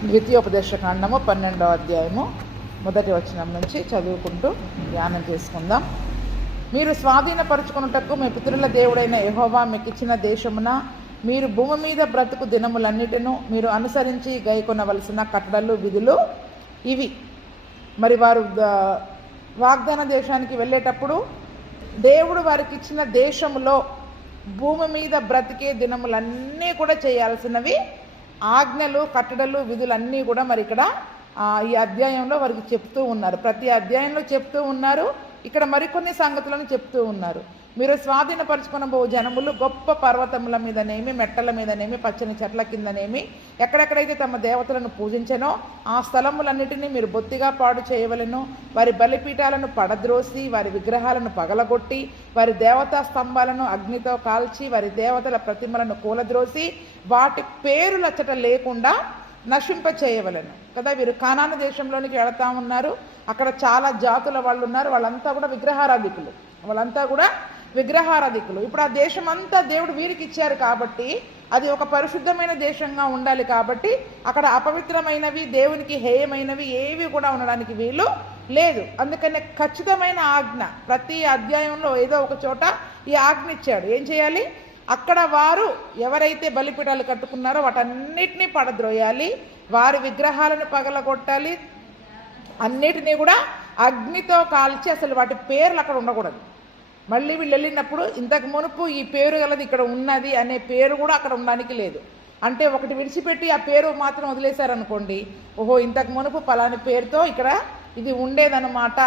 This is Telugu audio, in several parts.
ద్వితీయోపదేశకాండము 12వ అధ్యాయము మొదటి వచనం నుంచి చదువుకుంటూ ధ్యానం చేసుకుందాం. మీరు స్వాధీనపరుచుకున్నటకు మీ పితరుల దేవుడైన యెహోవా మీకు ఇచ్చిన దేశమున మీరు భూమి మీద బ్రతుకు దినములన్నిటిను మీరు అనుసరించి గైకొనవలసిన కట్టడలు విధులు ఇవి. మరి వారు వాగ్దాన దేశానికి వెళ్ళేటప్పుడు దేవుడు వారికి ఇచ్చిన దేశంలో భూమి మీద బ్రతికే దినములన్నీ కూడా చేయాల్సినవి ఆజ్ఞలు, కట్టడలు, విధులన్నీ కూడా మరి ఇక్కడ ఈ అధ్యాయంలో వారికి చెప్తూ ఉన్నారు. ప్రతి అధ్యాయంలో చెప్తూ ఉన్నారు. ఇక్కడ మరికొన్ని సంగతులను చెప్తూ ఉన్నారు. మీరు స్వాధీనపరుచుకునబో జనములు గొప్ప పర్వతముల మీదనేమి, మెట్టల మీదనేమి, పచ్చని చెట్ల కిందనేమి, ఎక్కడెక్కడైతే తమ దేవతలను పూజించనో ఆ స్థలములన్నిటినీ మీరు బొత్తిగా పాడు చేయవలెను. వారి బలిపీఠాలను పడద్రోసి, వారి విగ్రహాలను పగలగొట్టి, వారి దేవతా స్తంభాలను అగ్నితో కాల్చి, వారి దేవతల ప్రతిమలను కూలద్రోసి, వాటి పేరులచ్చట లేకుండా నశింప చేయవలను కదా. వీరు కానాను దేశంలోనికి వెళతా ఉన్నారు. అక్కడ చాలా జాతుల వాళ్ళు ఉన్నారు. వాళ్ళంతా కూడా విగ్రహారాధికులు. ఇప్పుడు ఆ దేశం అంతా దేవుడు వీరికి ఇచ్చారు కాబట్టి అది ఒక పరిశుద్ధమైన దేశంగా ఉండాలి. కాబట్టి అక్కడ అపవిత్రమైనవి, దేవునికి హేయమైనవి ఏవి కూడా ఉండడానికి వీలు లేదు. అందుకనే ఖచ్చితమైన ఆజ్ఞ ప్రతి అధ్యాయంలో ఏదో ఒక చోట ఈ ఆజ్ఞ ఇచ్చాడు. ఏం చేయాలి? అక్కడ వారు ఎవరైతే బలిపీఠాలు కట్టుకున్నారో వాటన్నిటినీ పడద్రోయాలి, వారి విగ్రహాలను పగలగొట్టాలి, అన్నిటినీ కూడా అగ్నితో కాల్చి అసలు వాటి పేర్లు అక్కడ ఉండకూడదు. మళ్ళీ వీళ్ళు వెళ్ళినప్పుడు ఇంతకు మునుపు ఈ పేరు గలది ఇక్కడ ఉన్నది అనే పేరు కూడా అక్కడ ఉండడానికి లేదు. అంటే ఒకటి విడిచిపెట్టి ఆ పేరు మాత్రం వదిలేశారనుకోండి, ఓహో ఇంతకు మునుపు పలాని పేరుతో ఇక్కడ ఇది ఉండేదన్నమాట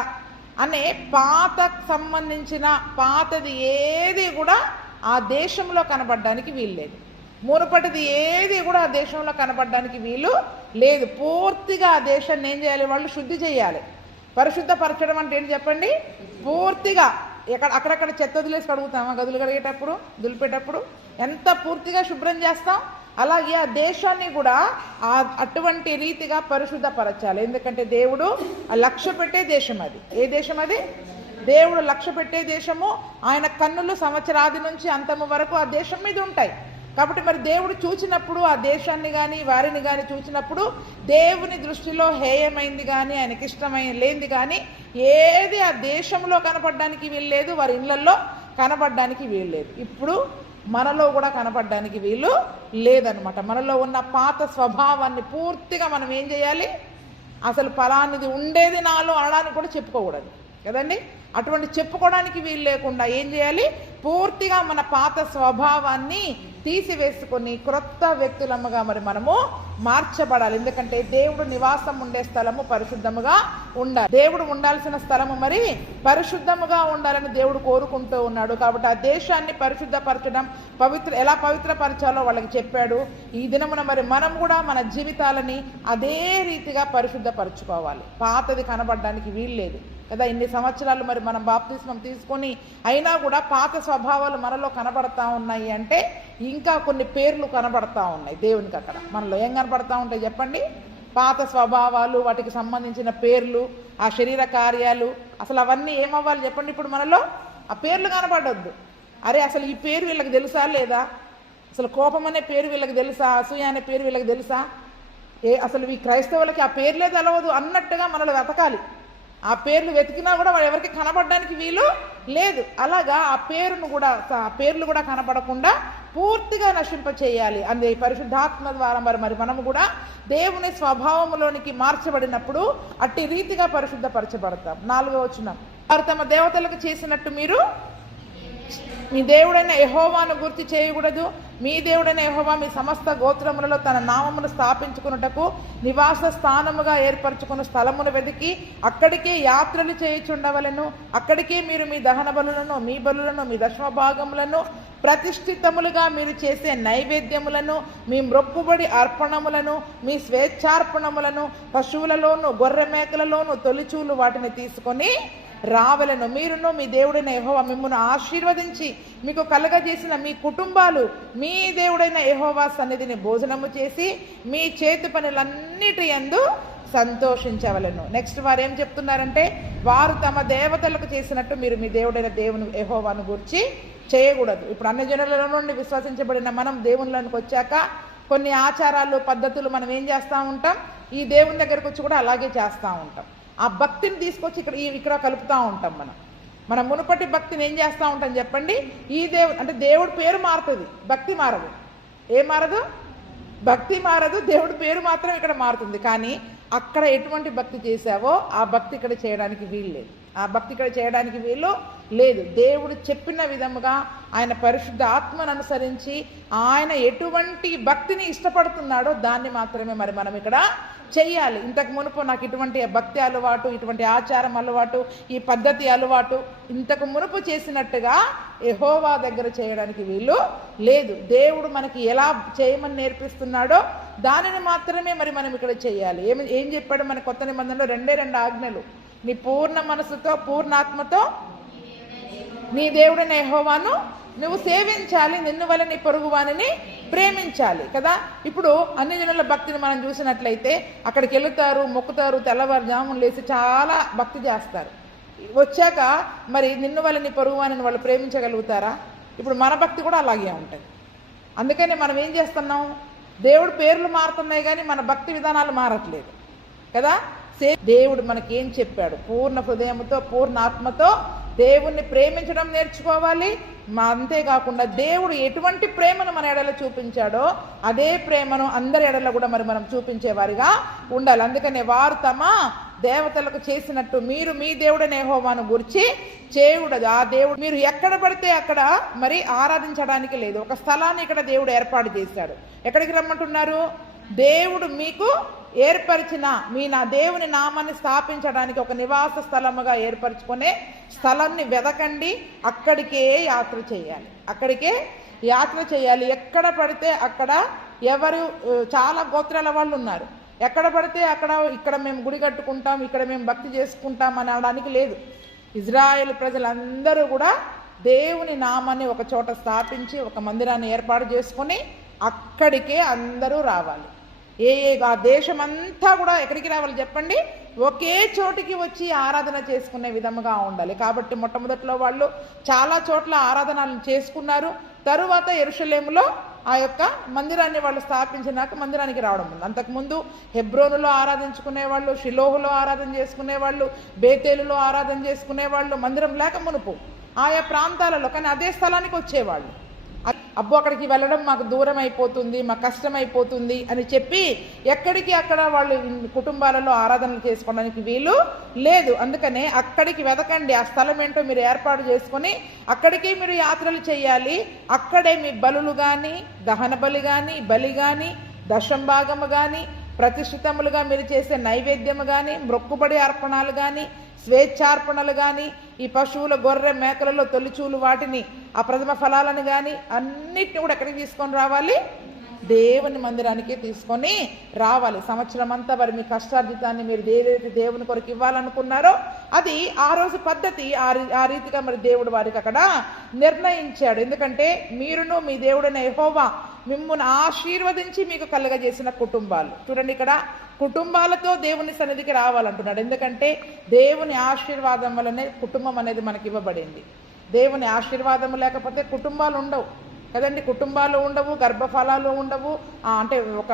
అనే పాతకు సంబంధించిన పాతది ఏది కూడా ఆ దేశంలో కనబడడానికి వీలు లేదు. మునుపటిది ఏది కూడా ఆ దేశంలో కనబడడానికి వీలు లేదు. పూర్తిగా ఆ దేశాన్ని ఏం చేయాలి? వాళ్ళు శుద్ధి చేయాలి. పరిశుద్ధపరచడం అంటే ఏంటి చెప్పండి? పూర్తిగా అక్కడక్కడ చెత్త వదిలేసి కడుగుతామా? గదులు కడిగేటప్పుడు, దులిపేటప్పుడు ఎంత పూర్తిగా శుభ్రం చేస్తాం. అలాగే ఆ దేశాన్ని కూడా అటువంటి రీతిగా పరిశుద్ధపరచాలి. ఎందుకంటే దేవుడు లక్ష్య పెట్టే దేశం అది. ఏ దేశం అది? దేవుడు లక్ష్య పెట్టే దేశము. ఆయన కన్నులు సంవత్సరాది నుంచి అంతము వరకు ఆ దేశం మీద ఉంటాయి. కాబట్టి మరి దేవుడు చూచినప్పుడు ఆ దేశాన్ని కానీ వారిని కానీ చూచినప్పుడు దేవుని దృష్టిలో హేయమైంది కానీ ఆయనకి ఇష్టమైన లేనిది కానీ ఏది ఆ దేశంలో కనపడడానికి వీల్లేదు, వారి ఇళ్లలో కనపడడానికి వీల్లేదు. ఇప్పుడు మనలో కూడా కనపడడానికి వీలు లేదనమాట. మనలో ఉన్న పాత స్వభావాన్ని పూర్తిగా మనం ఏం చేయాలి? అసలు ఫలానిది ఉండేది నాలో అనడానికి కూడా చెప్పుకోకూడదు కదండి. అటువంటి చెప్పుకోవడానికి వీలు లేకుండా ఏం చేయాలి? పూర్తిగా మన పాత స్వభావాన్ని తీసివేసుకొని క్రొత్త వ్యక్తులమ్మగా మరి మనము మార్చబడాలి. ఎందుకంటే దేవుడు నివాసం ఉండే స్థలము పరిశుద్ధముగా ఉండాలి. దేవుడు ఉండాల్సిన స్థలము మరి పరిశుద్ధముగా ఉండాలని దేవుడు కోరుకుంటూ ఉన్నాడు. కాబట్టి ఆ దేశాన్ని పరిశుద్ధపరచడం, ఎలా పవిత్రపరచాలో వాళ్ళకి చెప్పాడు. ఈ దినమున మరి మనం కూడా మన జీవితాలని అదే రీతిగా పరిశుద్ధపరచుకోవాలి. పాతది కనబడడానికి వీలు లేదు కదా. ఇన్ని సంవత్సరాలు మరి మనం బాప్తిస్మం తీసుకొని అయినా కూడా పాత స్వభావాలు మనలో కనబడతా ఉన్నాయి అంటే ఇంకా కొన్ని పేర్లు కనబడతా ఉన్నాయి దేవునికి. అక్కడ మనలో ఏం కనబడతా ఉంటాయి చెప్పండి? పాత స్వభావాలు, వాటికి సంబంధించిన పేర్లు, ఆ శరీర కార్యాలు, అసలు అవన్నీ ఏమవ్వాలి చెప్పండి? ఇప్పుడు మనలో ఆ పేర్లు కనబడొద్దు. అరే అసలు ఈ పేరు వీళ్ళకి తెలుసా లేదా? అసలు కోపం అనే పేరు వీళ్ళకి తెలుసా? అసూయ అనే పేరు వీళ్ళకి తెలుసా? అసలు ఈ క్రైస్తవులకి ఆ పేర్లే తెలవదు అన్నట్టుగా మనలో వెతకాలి. ఆ పేర్లు వెతికినా కూడా వాడు ఎవరికి కనబడడానికి వీలు లేదు. అలాగా ఆ పేర్లు కూడా కనబడకుండా పూర్తిగా నశింప చేయాలి. అందే పరిశుద్ధాత్మ ద్వారా మరి మనము కూడా దేవుని స్వభావంలోనికి మార్చబడినప్పుడు అట్టి రీతిగా పరిశుద్ధపరచబడతాం. 4వ వచనం, వారు తమ దేవతలకు చేసినట్టు మీరు మీ దేవుడైన యెహోవాను గుర్తు చేయకూడదు. మీ దేవుడైన యెహోవా మీ సమస్త గోత్రములలో తన నామమును స్థాపించుకున్నటకు నివాస స్థానముగా ఏర్పరచుకున్న స్థలమును వెతికి అక్కడికే యాత్రలు చేయుచుండవలను. అక్కడికే మీరు మీ దహన బలులను, మీ బలులను, మీ దశమభాగములను, ప్రతిష్ఠితములుగా మీరు చేసే నైవేద్యములను, మీ మ్రొక్కుబడి అర్పణములను, మీ స్వేచ్ఛార్పణములను, పశువులలోను గొర్రె మేకలలోను తొలిచూలు వాటిని తీసుకొని రావలను. మీరును మీ దేవుడైన యెహోవా మిమ్మును ఆశీర్వదించి మీకు కలగజేసిన మీ కుటుంబాలు మీ దేవుడైన యెహోవా సన్నిధిని భోజనము చేసి మీ చేతి పనులన్నిటి యందు సంతోషించవలను. నెక్స్ట్ వారు ఏం చెప్తున్నారంటే, వారు తమ దేవతలకు చేసినట్టు మీరు మీ దేవుడైన దేవుని యెహోవాను గురించి చేయకూడదు. ఇప్పుడు అన్ని జనుల నుండి విశ్వసించబడిన మనం దేవునిలోనికి వచ్చాక కొన్ని ఆచారాలు పద్ధతులు మనం ఏం చేస్తూ ఉంటాం, ఈ దేవుని దగ్గరకు వచ్చి కూడా అలాగే చేస్తూ ఉంటాం. ఆ భక్తిని తీసుకొచ్చి ఇక్కడ కలుపుతూ ఉంటాం. మన మునుపటి భక్తిని ఏం చేస్తూ ఉంటాం చెప్పండి, ఈ అంటే దేవుడి పేరు మారుతుంది, భక్తి మారదు. ఏం మారదు? భక్తి మారదు, దేవుడి పేరు మాత్రం ఇక్కడ మారుతుంది. కానీ అక్కడ ఎటువంటి భక్తి చేశావో ఆ భక్తి ఇక్కడ చేయడానికి వీలు లేదు. ఆ భక్తి ఇక్కడ చేయడానికి వీలు లేదు. దేవుడు చెప్పిన విధముగా ఆయన పరిశుద్ధ ఆత్మను అనుసరించి ఆయన ఎటువంటి భక్తిని ఇష్టపడుతున్నాడో దాన్ని మాత్రమే మనం ఇక్కడ చెయ్యాలి. ఇంతకు మునుపు నాకు ఇటువంటి భక్తి అలవాటు, ఇటువంటి ఆచారం అలవాటు, ఈ పద్ధతి అలవాటు ఇంతకు మునుపు చేసినట్టుగా యెహోవా దగ్గర చేయడానికి వీలు లేదు. దేవుడు మనకి ఎలా చేయమని నేర్పిస్తున్నాడో దానిని మాత్రమే మనం ఇక్కడ చేయాలి. ఏం చెప్పాడు మన కొత్త నిబంధనలో? 2 ఆజ్ఞలు. నీ పూర్ణ మనసుతో పూర్ణాత్మతో నీ దేవుడైన యెహోవాను నువ్వు సేవించాలి, నిన్ను వల్ల నీ పొరుగువానిని ప్రేమించాలి కదా. ఇప్పుడు అన్ని జనుల భక్తిని మనం చూసినట్లయితే అక్కడికి వెళుతారు, మొక్కుతారు, తెల్లవారుజామున లేచి చాలా భక్తి చేస్తారు. వచ్చాక మరి నిన్ను వల్ల నీ పొరుగువానిని వాళ్ళు ప్రేమించగలుగుతారా? ఇప్పుడు మన భక్తి కూడా అలాగే ఉంటుంది. అందుకని మనం ఏం చేస్తున్నాం, దేవుడు పేర్లు మారుతున్నాయి కానీ మన భక్తి విధానాలు మారట్లేదు కదా. దేవుడు మనకేం చెప్పాడు? పూర్ణ హృదయంతో పూర్ణ ఆత్మతో దేవుణ్ణి ప్రేమించడం నేర్చుకోవాలి. అంతేకాకుండా దేవుడు ఎటువంటి ప్రేమను మన ఎడల చూపించాడో అదే ప్రేమను అందరి ఎడల కూడా మనం చూపించేవారిగా ఉండాలి. అందుకనే వారు తమ దేవతలకు చేసినట్టు మీరు మీ దేవుడైన యెహోవాను గురించి చేయకూడదు. ఆ దేవుడు మీరు ఎక్కడ పడితే అక్కడ మరి ఆరాధించడానికి లేదు. ఒక స్థలాన్ని ఇక్కడ దేవుడు ఏర్పాటు చేశాడు. ఎక్కడికి రమ్మంటున్నారు? దేవుడు మీకు ఏర్పరిచిన నా దేవుని నామాన్ని స్థాపించడానికి ఒక నివాస స్థలముగా ఏర్పరచుకునే స్థలాన్ని వెదకండి, అక్కడికే యాత్ర చేయాలి. ఎక్కడ పడితే అక్కడ ఎవరు చాలా గోత్రాల వాళ్ళు ఉన్నారు. ఎక్కడ పడితే అక్కడ ఇక్కడ మేము గుడి కట్టుకుంటాం, ఇక్కడ మేము భక్తి చేసుకుంటాం అనడానికి లేదు. ఇజ్రాయేల్ ప్రజలందరూ కూడా దేవుని నామాన్ని ఒక చోట స్థాపించి ఒక మందిరాన్ని ఏర్పాటు చేసుకొని అక్కడికే అందరూ రావాలి. ఆ దేశమంతా కూడా ఎక్కడికి రావాలి చెప్పండి? ఒకే చోటికి వచ్చి ఆరాధన చేసుకునే విధముగా ఉండాలి. కాబట్టి మొట్టమొదట్లో వాళ్ళు చాలా చోట్ల ఆరాధనలు చేసుకున్నారు. తరువాత యెరూషలేములో ఆ యొక్క మందిరాన్ని వాళ్ళు స్థాపించినాక మందిరానికి రావడం ఉంది. అంతకుముందు హెబ్రోనులో ఆరాధించుకునేవాళ్ళు, షిలోహులో ఆరాధన చేసుకునేవాళ్ళు, బేతేలులో ఆరాధన చేసుకునేవాళ్ళు, మందిరం లేక మునుపు ఆయా ప్రాంతాలలో. కానీ అదే స్థలానికి వచ్చేవాళ్ళు. అబ్బో అక్కడికి వెళ్ళడం మాకు దూరం అయిపోతుంది, మాకు కష్టం అయిపోతుంది అని చెప్పి ఎక్కడికి అక్కడ వాళ్ళు కుటుంబాలలో ఆరాధనలు చేసుకోవడానికి వీలు లేదు. అందుకనే అక్కడికి వెతకండి. ఆ స్థలం ఏంటో మీరు ఏర్పాటు చేసుకొని అక్కడికి మీరు యాత్రలు చేయాలి. అక్కడే మీ బలులు కానీ, దహన బలి కానీ, బలి కానీ, దశంభాగము కానీ, ప్రతిష్ఠితములుగా మీరు చేసే నైవేద్యము కానీ, మొక్కుబడి అర్పణాలు కానీ, స్వేచ్ఛార్పణలు కానీ, ఈ పశువుల గొర్రె మేకలలో తొలిచూలు వాటిని ఆ ప్రథమ ఫలాలను కానీ అన్నిటిని కూడా ఎక్కడికి తీసుకొని రావాలి? దేవుని మందిరానికి తీసుకొని రావాలి. సంవత్సరం అంతా మరి మీ కష్టార్జితాన్ని మీరు ఏదైతే దేవుని కొరకు ఇవ్వాలనుకున్నారో అది ఆ రోజు పద్ధతి. ఆ రీతిగా మరి దేవుడు వారికి అక్కడ నిర్ణయించాడు. ఎందుకంటే మీరును మీ దేవుడైన యెహోవా మిమ్మును ఆశీర్వదించి మీకు కలుగజేసిన కుటుంబాలు. చూడండి, ఇక్కడ కుటుంబాలతో దేవుని సన్నిధికి రావాలంటున్నాడు. ఎందుకంటే దేవుని ఆశీర్వాదం వల్లనే కుటుంబం అనేది మనకి ఇవ్వబడింది. దేవుని ఆశీర్వాదం లేకపోతే కుటుంబాలు ఉండవు కదండి. కుటుంబాలు ఉండవు, గర్భఫలాలు ఉండవు. అంటే ఒక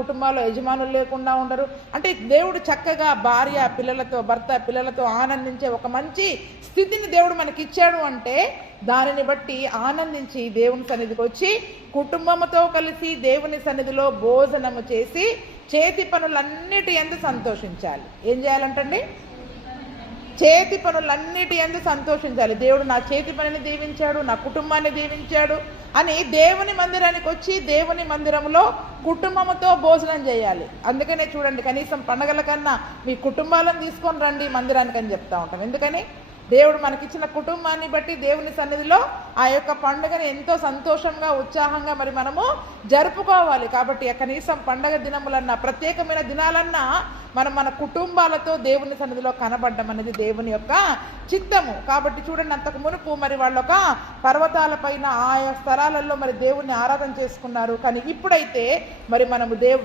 కుటుంబాల్లో యజమానులు లేకుండా ఉండరు. అంటే దేవుడు చక్కగా భార్య పిల్లలతో, భర్త పిల్లలతో ఆనందించే ఒక మంచి స్థితిని దేవుడు మనకి ఇచ్చాడు. అంటే దానిని బట్టి ఆనందించి దేవుని సన్నిధికి వచ్చి కుటుంబంతో కలిసి దేవుని సన్నిధిలో భోజనము చేసి చేతి పనులన్నిటి యందు సంతోషించాలి. ఏం చేయాలంటండి? చేతి పనులన్నిటి యందు సంతోషించాలి. దేవుడు నా చేతి పనిని దీవించాడు, నా కుటుంబాన్ని దీవించాడు అని దేవుని మందిరానికి వచ్చి దేవుని మందిరంలో కుటుంబంతో భోజనం చేయాలి. అందుకనే చూడండి, కనీసం పండగల కన్నా మీ కుటుంబాలను తీసుకొని రండి మందిరానికి అని చెప్తా ఉంటాం. ఎందుకని? దేవుడు మనకిచ్చిన కుటుంబాన్ని బట్టి దేవుని సన్నిధిలో ఆ యొక్క పండుగను ఎంతో సంతోషంగా ఉత్సాహంగా మరి మనము జరుపుకోవాలి. కాబట్టి కనీసం పండగ దినములన్నా ప్రత్యేకమైన దినాలన్నా మనం మన కుటుంబాలతో దేవుని సన్నిధిలో కనబడ్డం అనేది దేవుని యొక్క చిత్తము. కాబట్టి చూడండి, అంతకు మునుపు మరి వాళ్ళొక పర్వతాల పైన ఆయా స్థలాలలో మరి దేవుణ్ణి ఆరాధన చేసుకున్నారు. కానీ ఇప్పుడైతే మరి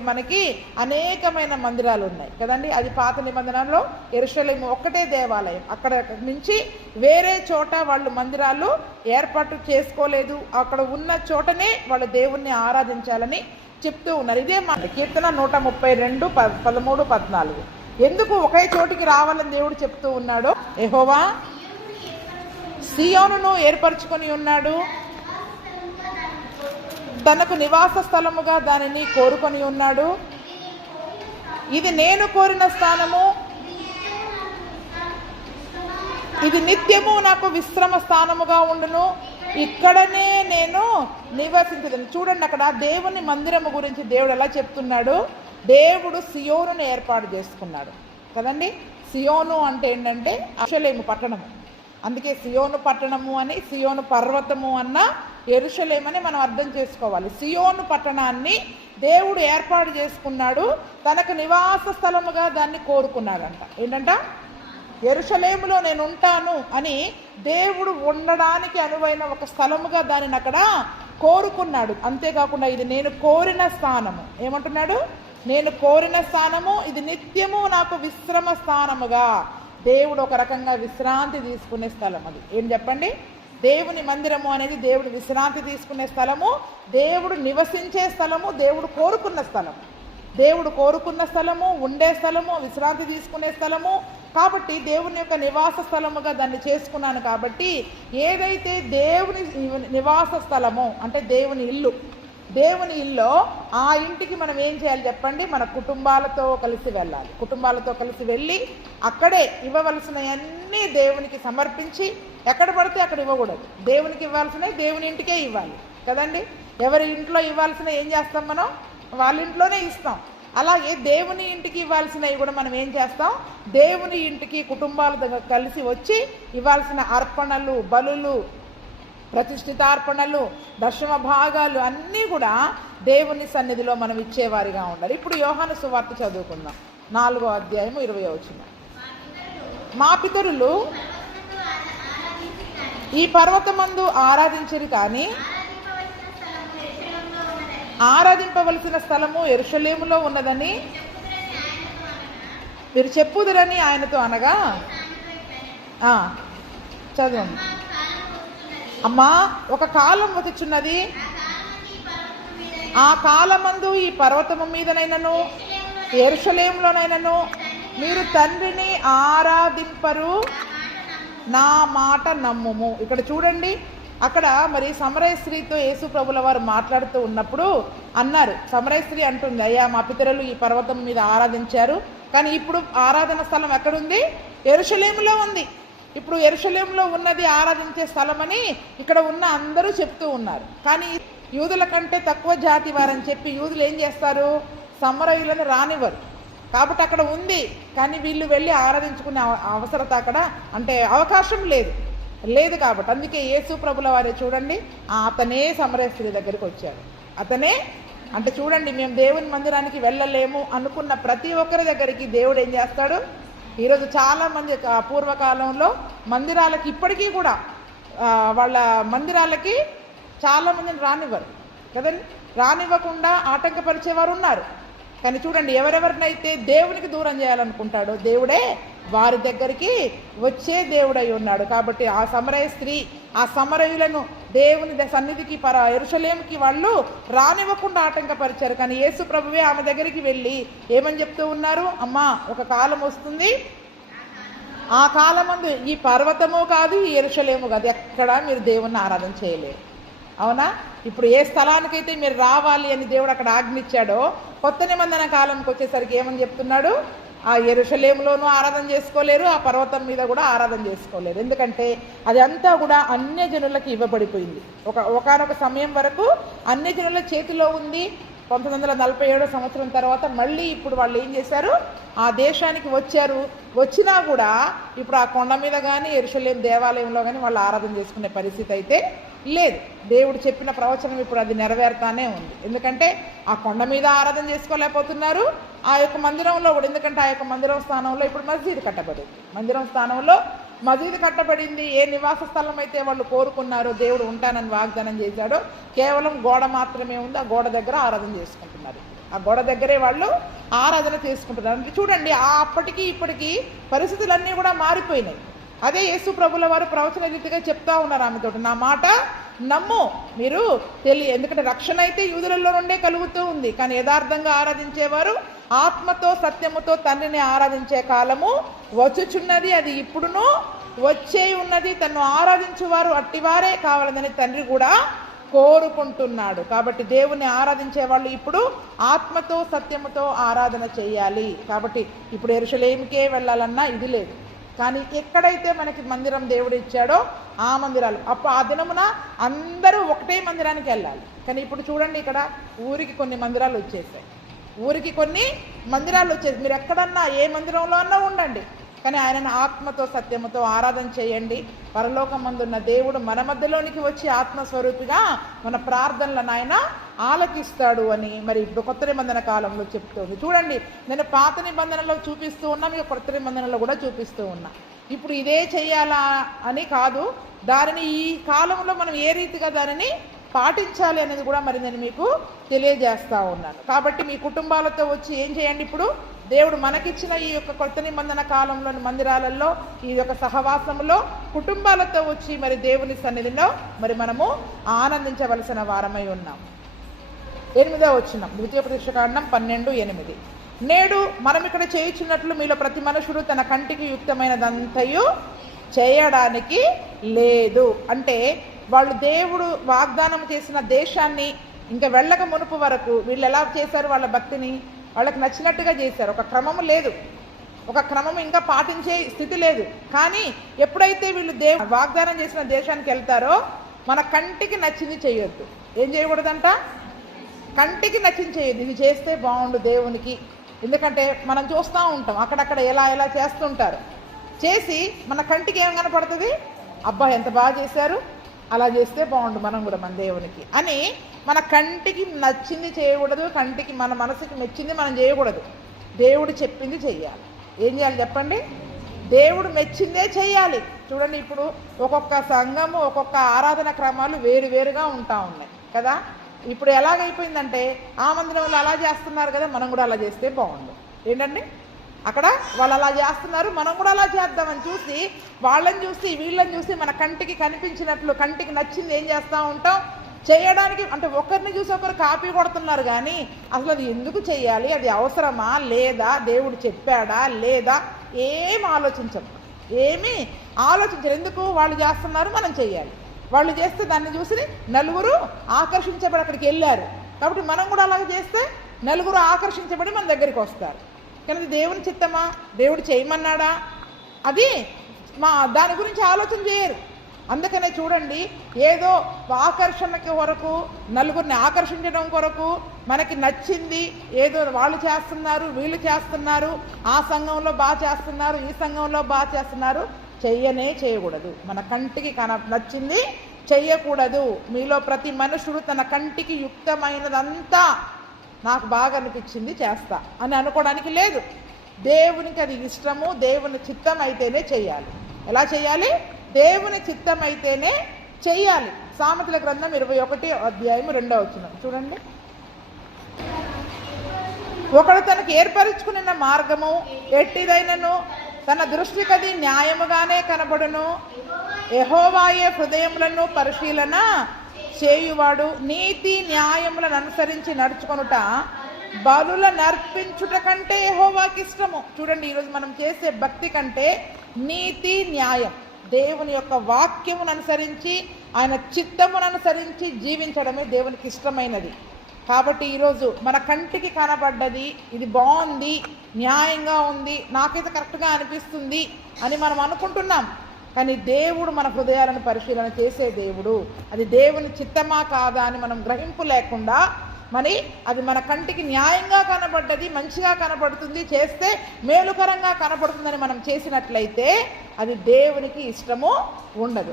మనకి అనేకమైన మందిరాలు ఉన్నాయి కదండి. అది పాత నిబంధనలో యెరూషలేము ఒక్కటే దేవాలయం. అక్కడ నుంచి తప్పించి వేరే చోట వాళ్ళు మందిరాలు ఏర్పాటు చేసుకోలేదు. అక్కడ ఉన్న చోటనే వాళ్ళు దేవుణ్ణి ఆరాధించాలని చెప్తూ ఉన్నారు. ఇదే మాట కీర్తన 132, 13, 14. ఎందుకు ఒకే చోటికి రావాలని దేవుడు చెప్తూ ఉన్నాడు? యెహోవా సియోనును ఏర్పరచుకొని ఉన్నాడు, తనకు నివాస స్థలముగా దానిని కోరుకొని ఉన్నాడు. ఇది నేను కోరిన స్థానము, ఇది నిత్యము నాకు విశ్రమ స్థానముగా ఉండును, ఇక్కడనే నేను నివసించదని. చూడండి, అక్కడ దేవుని మందిరము గురించి దేవుడు ఎలా చెప్తున్నాడు. దేవుడు సియోనును ఏర్పాటు చేసుకున్నాడు కదండి. సియోను అంటే ఏంటంటే యెరూషలేము పట్టణము. అందుకే సియోను పట్టణము అని, సియోను పర్వతము అన్న యెరూషలేమని మనం అర్థం చేసుకోవాలి. సియోను పట్టణాన్ని దేవుడు ఏర్పాటు చేసుకున్నాడు, తనకు నివాస స్థలముగా దాన్ని కోరుకున్నాడంట. ఏంటంట? యెరూషలేములో నేను ఉంటాను అని దేవుడు ఉండడానికి అనువైన ఒక స్థలముగా దానిని అక్కడ కోరుకున్నాడు. అంతేకాకుండా ఇది నేను కోరిన స్థానము. ఏమంటున్నాడు? నేను కోరిన స్థానము, ఇది నిత్యము నాకు విశ్రమ స్థానముగా. దేవుడు ఒక రకంగా విశ్రాంతి తీసుకునే స్థలం. అది ఏం చెప్పండి? దేవుని మందిరము అనేది దేవుడు విశ్రాంతి తీసుకునే స్థలము, దేవుడు నివసించే స్థలము, దేవుడు కోరుకున్న స్థలము. దేవుడు కోరుకున్న స్థలము, ఉండే స్థలము, విశ్రాంతి తీసుకునే స్థలము. కాబట్టి దేవుని యొక్క నివాస స్థలముగా దాన్ని చేసుకున్నాను. కాబట్టి ఏదైతే దేవుని నివాస స్థలమో అంటే దేవుని ఇల్లు, దేవుని ఇల్లు, ఆ ఇంటికి మనం ఏం చేయాలి చెప్పండి? మన కుటుంబాలతో కలిసి వెళ్ళాలి. కుటుంబాలతో కలిసి వెళ్ళి అక్కడే ఇవ్వవలసినవన్నీ దేవునికి సమర్పించి, ఎక్కడ పడితే అక్కడ ఇవ్వకూడదు. దేవునికి ఇవ్వాల్సినవి దేవుని ఇంటికే ఇవ్వాలి కదండి. ఎవరి ఇంట్లో ఇవ్వాల్సినవి ఏం చేస్తాం? మనం వాళ్ళ ఇంట్లోనే ఇస్తాం. అలాగే దేవుని ఇంటికి ఇవ్వాల్సినవి కూడా మనం ఏం చేస్తాం? దేవుని ఇంటికి కుటుంబాలతో కలిసి వచ్చి ఇవ్వాల్సిన అర్పణలు, బలులు, ప్రతిష్ఠితార్పణలు, దశమ భాగాలు అన్నీ కూడా దేవుని సన్నిధిలో మనం ఇచ్చేవారిగా ఉండాలి. ఇప్పుడు యోహాను సువార్త చదువుకుందాం. 4వ అధ్యాయము 20వ వచనం. మా పితరులు ఈ పర్వతమందు ఆరాధించరు, కానీ ఆరాధింపవలసిన స్థలము యెరూషలేములో ఉన్నదని మీరు చెప్పుదురని ఆయనతో అనగా, చదవండి అమ్మా. ఒక కాలం వచ్చుచున్నది, ఆ కాలమందు ఈ పర్వతము మీదనైనను యెరూషలేములోనైనను మీరు తండ్రిని ఆరాధింపరు, నా మాట నమ్ముము. ఇక్కడ చూడండి, అక్కడ మరి సమరయ స్త్రీతో యేసు ప్రభుల వారు మాట్లాడుతూ ఉన్నప్పుడు అన్నారు. సమరయ స్త్రీ అంటుంది, అయ్యా మా పితరులు ఈ పర్వతం మీద ఆరాధించారు, కానీ ఇప్పుడు ఆరాధన స్థలం ఎక్కడుంది? యెరూషలేములో ఉంది. ఇప్పుడు యెరూషలేములో ఉన్నది ఆరాధించే స్థలమని ఇక్కడ ఉన్న అందరూ చెప్తూ ఉన్నారు. కానీ యూదుల కంటే తక్కువ జాతి వారని చెప్పి యూదులు ఏం చేస్తారు? సమరయులను రానివ్వరు. కాబట్టి అక్కడ ఉంది, కానీ వీళ్ళు వెళ్ళి ఆరాధించుకునే అవసరత అక్కడ అంటే అవకాశం లేదు కాబట్టి అందుకే యేసు ప్రభుల వారే చూడండి, అతనే సమరయ స్త్రీ దగ్గరికి వచ్చాడు. అతనే అంటే చూడండి, మేము దేవుని మందిరానికి వెళ్ళలేము అనుకున్న ప్రతి ఒక్కరి దగ్గరికి దేవుడు ఏం చేస్తాడు? ఈరోజు చాలామంది పూర్వకాలంలో మందిరాలకి ఇప్పటికీ కూడా వాళ్ళ మందిరాలకి చాలామందిని రానివ్వరు కదండి. రానివ్వకుండా ఆటంకపరిచేవారు ఉన్నారు. కానీ చూడండి, ఎవరెవరినైతే దేవునికి దూరం చేయాలనుకుంటాడో దేవుడే వారి దగ్గరికి వచ్చే దేవుడై ఉన్నాడు. కాబట్టి ఆ సమరయ స్త్రీ, ఆ సమరయులను దేవుని సన్నిధికి యెరూషలేముకి వాళ్ళు రానివ్వకుండా ఆటంకపరిచారు. కానీ యేసు ప్రభువే ఆమె దగ్గరికి వెళ్ళి ఏమని చెప్తూ ఉన్నారు? అమ్మా, ఒక కాలం వస్తుంది, ఆ కాలమందు ఈ పర్వతము కాదు, ఈ యెరూషలేము కాదు, ఎక్కడ మీరు దేవుణ్ణి ఆరాధన చేయలేరు. అవునా? ఇప్పుడు ఏ స్థలానికైతే మీరు రావాలి అని దేవుడు అక్కడ ఆజ్ఞించాడో, కొత్త నిబంధన కాలంకి వచ్చేసరికి ఏమని చెప్తున్నాడు? ఆ యెరూషలేములోనూ ఆరాధన చేసుకోలేరు, ఆ పర్వతం మీద కూడా ఆరాధన చేసుకోలేరు. ఎందుకంటే అది అంతా కూడా అన్యజనులకు ఇవ్వబడిపోయింది. ఒకనొక సమయం వరకు అన్యజనుల చేతిలో ఉంది. 1947 సంవత్సరం తర్వాత మళ్ళీ ఇప్పుడు వాళ్ళు ఏం చేశారు? ఆ దేశానికి వచ్చారు. వచ్చినా కూడా ఇప్పుడు ఆ కొండ మీద కానీ యెరూషలేము దేవాలయంలో కానీ వాళ్ళు ఆరాధన చేసుకునే పరిస్థితి అయితే లేదు. దేవుడు చెప్పిన ప్రవచనం ఇప్పుడు అది నెరవేరుతానే ఉంది. ఎందుకంటే ఆ కొండ మీద ఆరాధన చేసుకోలేకపోతున్నారు, ఆ యొక్క మందిరంలో కూడా. ఎందుకంటే ఆ యొక్క మందిరం స్థానంలో ఇప్పుడు మసీదు కట్టబడింది. మందిరం స్థానంలో మసీదు కట్టబడింది. ఏ నివాస స్థలం అయితే వాళ్ళు కోరుకున్నారో, దేవుడు ఉంటానని వాగ్దానం చేశాడో, కేవలం గోడ మాత్రమే ఉంది. ఆ గోడ దగ్గర ఆరాధన చేసుకుంటున్నారు. ఆ గోడ దగ్గరే వాళ్ళు ఆరాధన చేసుకుంటున్నారు. అంటే చూడండి, అప్పటికి ఇప్పటికీ పరిస్థితులన్నీ కూడా మారిపోయినాయి. అదే యేసు ప్రభుల వారు ప్రవచన రీతిగా చెప్తా ఉన్నారు ఆమెతో, నా మాట నమ్ము, మీరు ఎందుకంటే రక్షణ అయితే యూదులలో నుండే కలుగుతూ ఉంది, కానీ యథార్థంగా ఆరాధించేవారు ఆత్మతో సత్యముతో తండ్రిని ఆరాధించే కాలము వచ్చుచున్నది, అది ఇప్పుడును వచ్చే ఉన్నది, తను ఆరాధించువారు అట్టివారే కావాలని తండ్రి కూడా కోరుకుంటున్నాడు. కాబట్టి దేవుని ఆరాధించే వాళ్ళు ఇప్పుడు ఆత్మతో సత్యముతో ఆరాధన చేయాలి. కాబట్టి ఇప్పుడు యెరూషలేముకే వెళ్ళాలన్నా ఇది లేదు, కానీ ఎక్కడైతే మనకి మందిరం దేవుడు ఇచ్చాడో ఆ మందిరాలు, అప్పుడు ఆ దినమున అందరూ ఒకటే మందిరానికి వెళ్ళాలి. కానీ ఇప్పుడు చూడండి, ఇక్కడ ఊరికి కొన్ని మందిరాలు వచ్చేసాయి, ఊరికి కొన్ని మందిరాలు వచ్చేసి మీరు ఎక్కడన్నా ఏ మందిరంలో అన్నా ఉండండి, కానీ ఆయనను ఆత్మతో సత్యముతో ఆరాధన చేయండి. పరలోకమందున్న దేవుడు మన మధ్యలోనికి వచ్చి ఆత్మస్వరూపిగా మన ప్రార్థనలను ఆయన ఆలకిస్తాడు అని మరి ఇప్పుడు కొత్త నిబంధన కాలంలో చెప్తుంది. చూడండి, నేను పాత నిబంధనలో చూపిస్తూ ఉన్నా, మీకు కొత్త నిబంధనలో కూడా చూపిస్తూ ఉన్నా. ఇప్పుడు ఇదే చెయ్యాలా అని కాదు, దానిని ఈ కాలంలో మనం ఏ రీతిగా దానిని పాటించాలి అనేది కూడా మరి నేను మీకు తెలియజేస్తూ ఉన్నాను. కాబట్టి మీ కుటుంబాలతో వచ్చి ఏం చేయండి, ఇప్పుడు దేవుడు మనకిచ్చిన ఈ యొక్క కొత్త నిబంధన కాలంలోని మందిరాలలో ఈ యొక్క సహవాసంలో కుటుంబాలతో వచ్చి మరి దేవుని సన్నిధిలో మరి మనము ఆనందించవలసిన వారమై ఉన్నాం. 8వ వచనం, ద్వితీయోపదేశకాండం 12:8. నేడు మనం ఇక్కడ చేయుచున్నట్లు మీలో ప్రతి మనుషుడు తన కంటికి యుక్తమైనదంతయు చేయడానికి లేదు. అంటే వాళ్ళు దేవుడు వాగ్దానం చేసిన దేశాన్ని ఇంకా వెళ్ళక మునుపు వరకు వీళ్ళు ఎలా చేశారు, వాళ్ళ భక్తిని వాళ్ళకి నచ్చినట్టుగా చేశారు. ఒక క్రమము లేదు, ఒక క్రమం ఇంకా పాటించే స్థితి లేదు. కానీ ఎప్పుడైతే వీళ్ళు వాగ్దానం చేసిన దేశానికి వెళ్తారో మన కంటికి నచ్చింది చేయొద్దు. ఏం చేయకూడదంట, కంటికి నచ్చింది చేయొద్దు. ఇది చేస్తే బాగుండు దేవునికి, ఎందుకంటే మనం చూస్తూ ఉంటాం అక్కడక్కడ ఎలా ఎలా చేస్తుంటారు, చేసి మన కంటికి ఏం కనపడుతుంది, అబ్బా ఎంత బాగా చేశారు, అలా చేస్తే బాగుండు మనం కూడా మన దేవునికి అని మన కంటికి నచ్చింది చేయకూడదు, కంటికి మన మనసుకి మెచ్చింది మనం చేయకూడదు. దేవుడు చెప్పింది చెయ్యాలి. ఏం చేయాలి చెప్పండి, దేవుడు మెచ్చిందే చెయ్యాలి. చూడండి, ఇప్పుడు ఒక్కొక్క సంఘము ఒక్కొక్క ఆరాధన క్రమాలు వేరువేరుగా ఉంటా ఉన్నాయి కదా. ఇప్పుడు ఎలాగైపోయిందంటే ఆ మందిరంలో అలా చేస్తున్నారు కదా, మనం కూడా అలా చేస్తే బాగుండు. ఏంటండి, అక్కడ వాళ్ళు అలా చేస్తున్నారు, మనం కూడా అలా చేద్దామని చూసి వాళ్ళని చూసి వీళ్ళని చూసి మన కంటికి కనిపించినట్లు కంటికి నచ్చింది ఏం చేస్తూ ఉంటాం, చేయడానికి. అంటే ఒకరిని చూసి ఒకరు కాపీ కొడుతున్నారు, కానీ అసలు అది ఎందుకు చేయాలి, అది అవసరమా లేదా, దేవుడు చెప్పాడా లేదా, ఏమి ఆలోచించరు. ఎందుకు వాళ్ళు చేస్తున్నారు మనం చేయాలి, వాళ్ళు చేస్తే దాన్ని చూసి నలుగురు ఆకర్షించబడి అక్కడికి వెళ్ళారు, కాబట్టి మనం కూడా అలాగే చేస్తే నలుగురు ఆకర్షించబడి మన దగ్గరికి వస్తారు. కానీ అది దేవుని చిత్తమా, దేవుడు చేయమన్నాడా, అది దాని గురించి ఆలోచన చేయరు. అందుకనే చూడండి, ఏదో ఆకర్షణకి కొరకు, నలుగురిని ఆకర్షించడం కొరకు మనకి నచ్చింది ఏదో వాళ్ళు చేస్తున్నారు, వీళ్ళు చేస్తున్నారు, ఆ సంఘంలో బాగా చేస్తున్నారు, ఈ సంఘంలో బాగా చేస్తున్నారు, చేయకూడదు. మన కంటికి నచ్చింది చెయ్యకూడదు. మీలో ప్రతి మనుషుడు తన కంటికి యుక్తమైనదంతా నాకు బాగా అనిపించింది చేస్తా అని అనుకోవడానికి లేదు. దేవునికి అది ఇష్టము, దేవుని చిత్తం అయితేనే చెయ్యాలి. ఎలా చెయ్యాలి, దేవుని చిత్తం అయితేనే చెయ్యాలి. సామెతల గ్రంథం 21:2 చూడండి, ఒకడు తనకు ఏర్పరచుకున్న మార్గము ఎట్టిదైనను తన దృష్టికది న్యాయముగానే కనబడును, యెహోవాయే హృదయములను పరిశీలన చేయువాడు. నీతి న్యాయములను అనుసరించి నడుచుకొనుట బలుల నర్పించుట కంటే యెహోవాకి ఇష్టము. చూడండి, ఈరోజు మనం చేసే భక్తి కంటే నీతి న్యాయం, దేవుని యొక్క వాక్యమును అనుసరించి ఆయన చిత్తమును అనుసరించి జీవించడమే దేవునికి ఇష్టమైనది. కాబట్టి ఈరోజు మన కంటికి కనబడ్డది, ఇది బాగుంది, న్యాయంగా ఉంది, నాకైతే కరెక్ట్గా అనిపిస్తుంది అని మనం అనుకుంటున్నాం, కానీ దేవుడు మన హృదయాలను పరిశీలన చేసే దేవుడు. అది దేవుని చిత్తమా కాదా అని మనం గ్రహింపు లేకుండా మరి అది మన కంటికి న్యాయంగా కనబడ్డది, మంచిగా కనబడుతుంది, చేస్తే మేలుకరంగా కనబడుతుందని మనం చేసినట్లయితే అది దేవునికి ఇష్టము ఉండదు.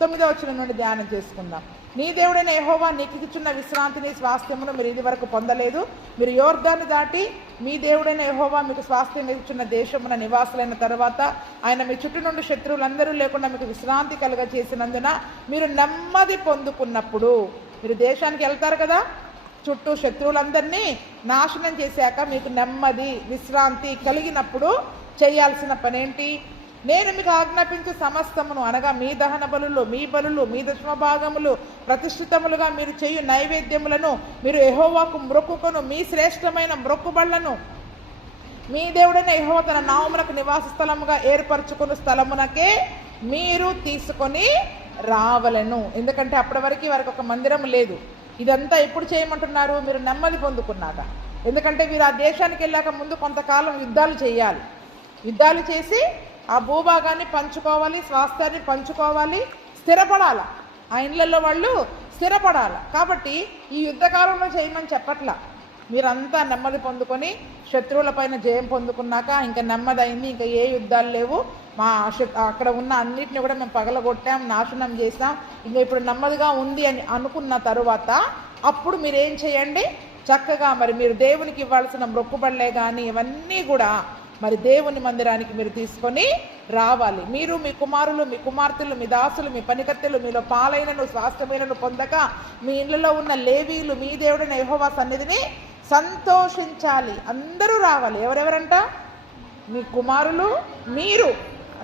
9వ వచనం నుండి ధ్యానం చేసుకుందాం. నీ దేవుడైన యెహోవా నీకు ఇచ్చున్న విశ్రాంతిని స్వాస్థ్యమును మీరు ఇది వరకు పొందలేదు. మీరు యోర్దాను దాటి మీ దేవుడైన యెహోవా మీకు స్వాస్థ్యం ఇచ్చున్న దేశమున నివాసులైన తర్వాత ఆయన మీ చుట్టూ నుండి శత్రువులందరూ లేకుండా మీకు విశ్రాంతి కలుగ చేసినందున మీరు నెమ్మది పొందుకున్నప్పుడు, మీరు దేశానికి వెళ్తారు కదా, చుట్టూ శత్రువులందరినీ నాశనం చేశాక మీకు నెమ్మది విశ్రాంతి కలిగినప్పుడు చేయాల్సిన పనేంటి? నేను మీకు ఆజ్ఞాపించే సమస్తమును అనగా మీ దహన బలులు, మీ బలులు, మీ దశమభాగములు, ప్రతిష్ఠితములుగా మీరు చేయు నైవేద్యములను మీరు యెహోవాకు మ్రొక్కుకొను మీ శ్రేష్టమైన మ్రొక్కుబళ్లను మీ దేవుడైన యెహోవా తన నామమునకు నివాస స్థలముగా ఏర్పరచుకున్న స్థలమునకే మీరు తీసుకొని రావలను. ఎందుకంటే అప్పటి వరకు వారికి ఒక మందిరం లేదు. ఇదంతా ఎప్పుడు చేయమంటున్నారు? మీరు నెమ్మది పొందుకున్నాక. ఎందుకంటే వీరు ఆ దేశానికి వెళ్ళాక ముందు కొంతకాలం యుద్ధాలు చేయాలి. యుద్ధాలు చేసి ఆ భూభాగాన్ని పంచుకోవాలి, స్వాస్థ్యాన్ని పంచుకోవాలి, స్థిరపడాల, ఆ ఇళ్ళల్లో వాళ్ళు స్థిరపడాలి. కాబట్టి ఈ యుద్ధకాలంలో చేయమని చెప్పట్లా. మీరంతా నెమ్మది పొందుకొని శత్రువులపైన జయం పొందుకున్నాక ఇంకా నెమ్మది అయింది, ఇంకా ఏ యుద్ధాలు లేవు, మా అక్కడ ఉన్న అన్నిటిని కూడా మేము పగలగొట్టాం, నాశనం చేసాం, ఇంకా ఇప్పుడు నెమ్మదిగా ఉంది అని అనుకున్న తరువాత అప్పుడు మీరేం చేయండి? చక్కగా మరి మీరు దేవునికి ఇవ్వాల్సిన మొక్కుబడులే కానీ ఇవన్నీ కూడా మరి దేవుని మందిరానికి మీరు తీసుకొని రావాలి. మీరు మీ కుమారులు, మీ కుమార్తెలు, మీ దాసులు, మీ పనికత్తెలు మీలో పాలైనను స్వాస్థ్యమైనను పొందక మీ ఇళ్ళలో ఉన్న లేవీలు మీ దేవుడైన యెహోవా సన్నిధిని సంతోషించాలి. అందరూ రావాలి. ఎవరెవరంట? మీ కుమారులు, మీరు.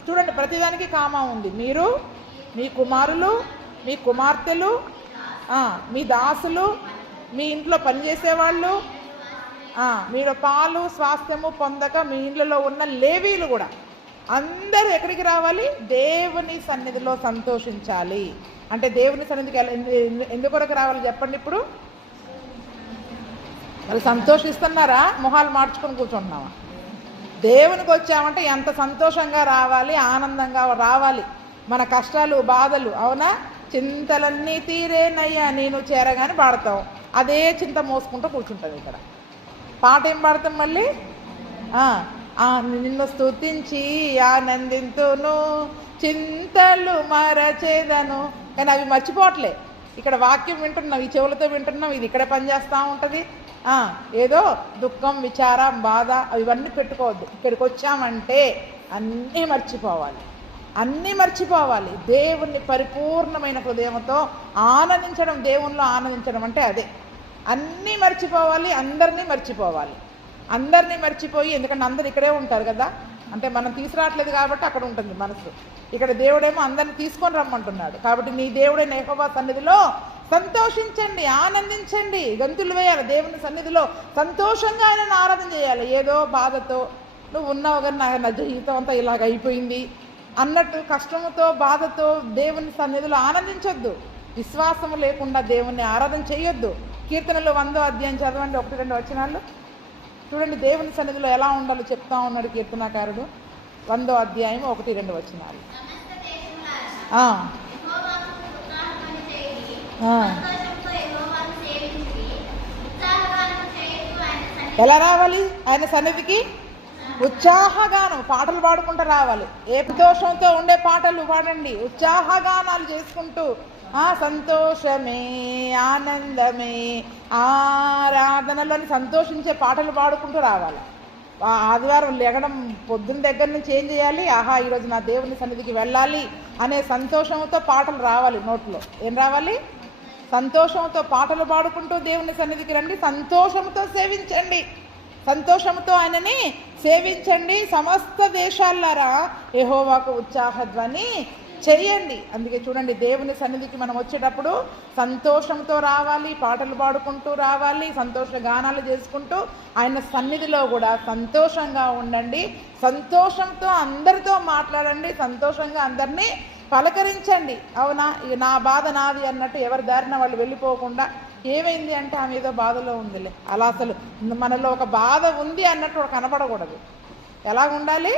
చూడండి, ప్రతిదానికి కామా ఉంది. మీరు, మీ కుమారులు, మీ కుమార్తెలు, మీ దాసులు, మీ ఇంట్లో పనిచేసేవాళ్ళు, మీరు పాలు స్వాస్థ్యము పొందక మీ ఇంట్లో ఉన్న లేవీలు కూడా అందరూ ఎక్కడికి రావాలి? దేవుని సన్నిధిలో సంతోషించాలి. అంటే దేవుని సన్నిధికి ఎందుకొరకు రావాలి చెప్పండి? ఇప్పుడు వాళ్ళు సంతోషిస్తున్నారా? మొహాలు మార్చుకొని కూర్చుంటున్నావా? దేవునికి వచ్చామంటే ఎంత సంతోషంగా రావాలి, ఆనందంగా రావాలి. మన కష్టాలు బాధలు, అవునా, చింతలన్నీ తీరేనయ్యా నేను చేరగానే పాడతాం. అదే చింత మోసుకుంటూ కూర్చుంటుంది. ఇక్కడ పాట ఏం పాడతాం మళ్ళీ? నిన్ను స్తుతించి ఆనందింతును చింతలు మరచేదను. కానీ అవి మర్చిపోవట్లే. ఇక్కడ వాక్యం వింటున్నాం, ఈ చెవులతో వింటున్నాం, ఇది ఇక్కడే పనిచేస్తూ ఉంటుంది. ఏదో దుఃఖం, విచారం, బాధ ఇవన్నీ పెట్టుకోవద్దు. ఇక్కడికి వచ్చామంటే అన్నీ మర్చిపోవాలి, అన్నీ మర్చిపోవాలి. దేవుణ్ణి పరిపూర్ణమైన హృదయంతో ఆనందించడం, దేవుణ్ణిలో ఆనందించడం అంటే అదే. అన్నీ మర్చిపోవాలి, అందరినీ మర్చిపోవాలి. అందరినీ మర్చిపోయి, ఎందుకంటే అందరు ఇక్కడే ఉంటారు కదా, అంటే మనం తీసుకురావట్లేదు కాబట్టి అక్కడ ఉంటుంది మనసు. ఇక్కడ దేవుడేమో అందరిని తీసుకొని రమ్మంటున్నాడు. కాబట్టి నీ దేవుడైన యెహోవా సన్నిధిలో సంతోషించండి, ఆనందించండి, గంతులు వేయాలి. దేవుని సన్నిధిలో సంతోషంగా ఆయనను ఆరాధన చేయాలి. ఏదో బాధతో నువ్వు ఉన్నావు కానీ నా జీవితం అంతా ఇలాగ అయిపోయింది అన్నట్టు కష్టముతో బాధతో దేవుని సన్నిధిలో ఆనందించొద్దు. విశ్వాసము లేకుండా దేవుణ్ణి ఆరాధన చేయొద్దు. కీర్తనలు 100వ అధ్యాయం చదవండి, 1-2 వచనాలు చూడండి. దేవుని సన్నిధిలో ఎలా ఉండాలో చెప్తా ఉన్నాడు కీర్తనాకారుడు. 100వ అధ్యాయం 1-2 వచనాలు. ఎలా రావాలి ఆయన సన్నిధికి? ఉత్సాహగానం, పాటలు పాడుకుంటూ రావాలి. ఏ సంతోషంతో ఉండే పాటలు పాడండి, ఉత్సాహగానాలు చేసుకుంటూ సంతోషమే ఆనందమే ఆరాధనలోని సంతోషించే పాటలు పాడుకుంటూ రావాలి. ఆదివారం లేగడం పొద్దున్న దగ్గర నుంచి ఏం చేయాలి? ఈరోజు నా దేవుని సన్నిధికి వెళ్ళాలి అనే సంతోషంతో పాటలు రావాలి నోట్లో. ఏం రావాలి? సంతోషంతో పాటలు పాడుకుంటూ దేవుని సన్నిధికి రండి. సంతోషంతో సేవించండి, సంతోషంతో ఆయనని సేవించండి. సమస్త దేశాలారా యెహోవాకు ఉత్సాహధ్వని చెయ్యండి. అందుకే చూడండి, దేవుని సన్నిధికి మనం వచ్చేటప్పుడు సంతోషంతో రావాలి, పాటలు పాడుకుంటూ రావాలి, సంతోష గానాలు చేసుకుంటూ ఆయన సన్నిధిలో కూడా సంతోషంగా ఉండండి. సంతోషంతో అందరితో మాట్లాడండి, సంతోషంగా అందరినీ పలకరించండి. అవునా, నా బాధ నాది అన్నట్టు ఎవరి దారిన వాళ్ళు వెళ్ళిపోకుండా, ఏమైంది అంటే ఆమె ఏదో బాధలో ఉందిలే, అలా అసలు మనలో ఒక బాధ ఉంది అన్నట్టు కనపడకూడదు. ఎలా ఉండాలి?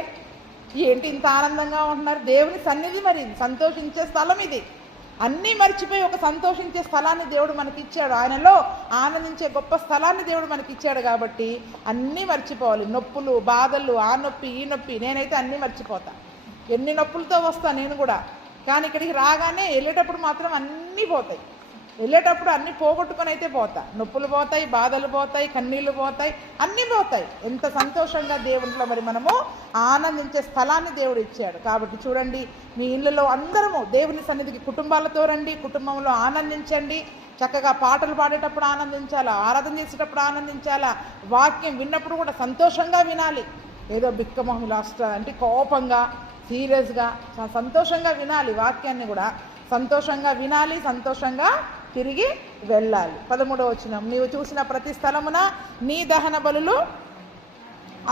ఏంటి ఇంత ఆనందంగా ఉంటున్నారు? దేవుని సన్నిధి మరి సంతోషించే స్థలం ఇది. అన్నీ మర్చిపోయి ఒక సంతోషించే స్థలాన్ని దేవుడు మనకి ఇచ్చాడు. ఆయనలో ఆనందించే గొప్ప స్థలాన్ని దేవుడు మనకి ఇచ్చాడు. కాబట్టి అన్నీ మర్చిపోవాలి. నొప్పులు, బాధలు, ఆ నొప్పి, ఈ నొప్పి, నేనైతే అన్నీ మర్చిపోతా. ఎన్ని నొప్పులతో వస్తా నేను కూడా. కానీ ఇక్కడికి రాగానే వెళ్ళేటప్పుడు మాత్రం అన్నీ పోతాయి. వెళ్ళేటప్పుడు అన్నీ పోగొట్టుకొని అయితే పోతా. నొప్పులు పోతాయి, బాధలు పోతాయి, కన్నీళ్ళు పోతాయి, అన్నీ పోతాయి. ఎంత సంతోషంగా దేవునిలో మరి మనము ఆనందించే స్థలాన్ని దేవుడు ఇచ్చాడు. కాబట్టి చూడండి, మీ ఇళ్ళలో అందరము దేవుని సన్నిధికి కుటుంబాలతో రండి, కుటుంబంలో ఆనందించండి. చక్కగా పాటలు పాడేటప్పుడు ఆనందించాలా, ఆరాధన చేసేటప్పుడు ఆనందించాలా, వాక్యం విన్నప్పుడు కూడా సంతోషంగా వినాలి. ఏదో బిక్కమొహం లాస్ట్ అంటే కోపంగా సీరియస్గా సంతోషంగా వినాలి, వాక్యాన్ని కూడా సంతోషంగా వినాలి, సంతోషంగా తిరిగి వెళ్ళాలి. 13వ వచనం, నీవు చూసిన ప్రతి స్థలమున నీ దహన బలులు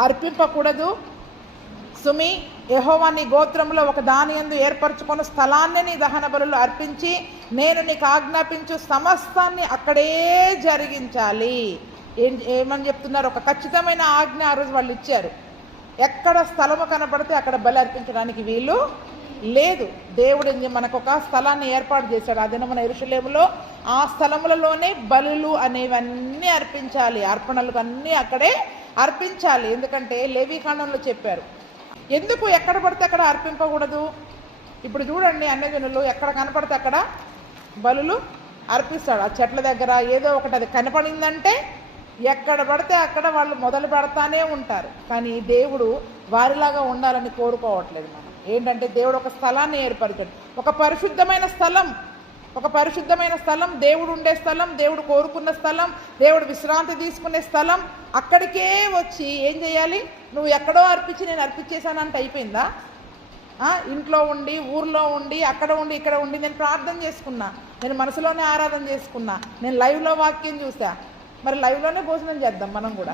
అర్పింపకూడదు సుమి. యెహోవా నీ గోత్రంలో ఒక దాని యందు ఏర్పరచుకున్న స్థలాన్ని నీ దహన బలులు అర్పించి నేను నీకు ఆజ్ఞాపించు సమస్తాన్ని అక్కడే జరిగించాలి. ఏమని చెప్తున్నారు? ఒక ఖచ్చితమైన ఆజ్ఞ ఆ రోజు వాళ్ళు ఇచ్చారు. ఎక్కడ స్థలము కనపడితే అక్కడ బలి అర్పించడానికి వీలు లేదు. దేవుడు మనకు ఒక స్థలాన్ని ఏర్పాటు చేశాడు. ఆ దినమున యెరూషలేములో ఆ స్థలములలోనే బలులు అనేవన్నీ అర్పించాలి, అర్పణలు అన్నీ అక్కడే అర్పించాలి. ఎందుకంటే లేవీకాండంలో చెప్పారు. ఎందుకు ఎక్కడ పడితే అక్కడ అర్పింపకూడదు? ఇప్పుడు చూడండి, అన్యజనులు ఎక్కడ కనపడితే అక్కడ బలులు అర్పిస్తాడు. ఆ చెట్ల దగ్గర ఏదో ఒకటి అది కనపడిందంటే ఎక్కడ పడితే అక్కడ వాళ్ళు మొదలు పెడతానే ఉంటారు. కానీ దేవుడు వారిలాగా ఉండాలని కోరుకోవట్లేదు. మనం ఏంటంటే దేవుడు ఒక స్థలాన్ని ఏర్పరిచాడు, ఒక పరిశుద్ధమైన స్థలం, ఒక పరిశుద్ధమైన స్థలం, దేవుడు ఉండే స్థలం, దేవుడు కోరుకున్న స్థలం, దేవుడు విశ్రాంతి తీసుకునే స్థలం. అక్కడికే వచ్చి ఏం చేయాలి? నువ్వు ఎక్కడో అర్పించి నేను అర్పించేశానంటే అయిపోయిందా? ఇంట్లో ఉండి, ఊర్లో ఉండి, అక్కడ ఉండి, ఇక్కడ ఉండి నేను ప్రార్థన చేసుకున్నా, నేను మనసులోనే ఆరాధన చేసుకున్నా, నేను లైవ్లో వాక్యం చూసా, మరి లైవ్లోనే భోజనం చేద్దాం మనం కూడా.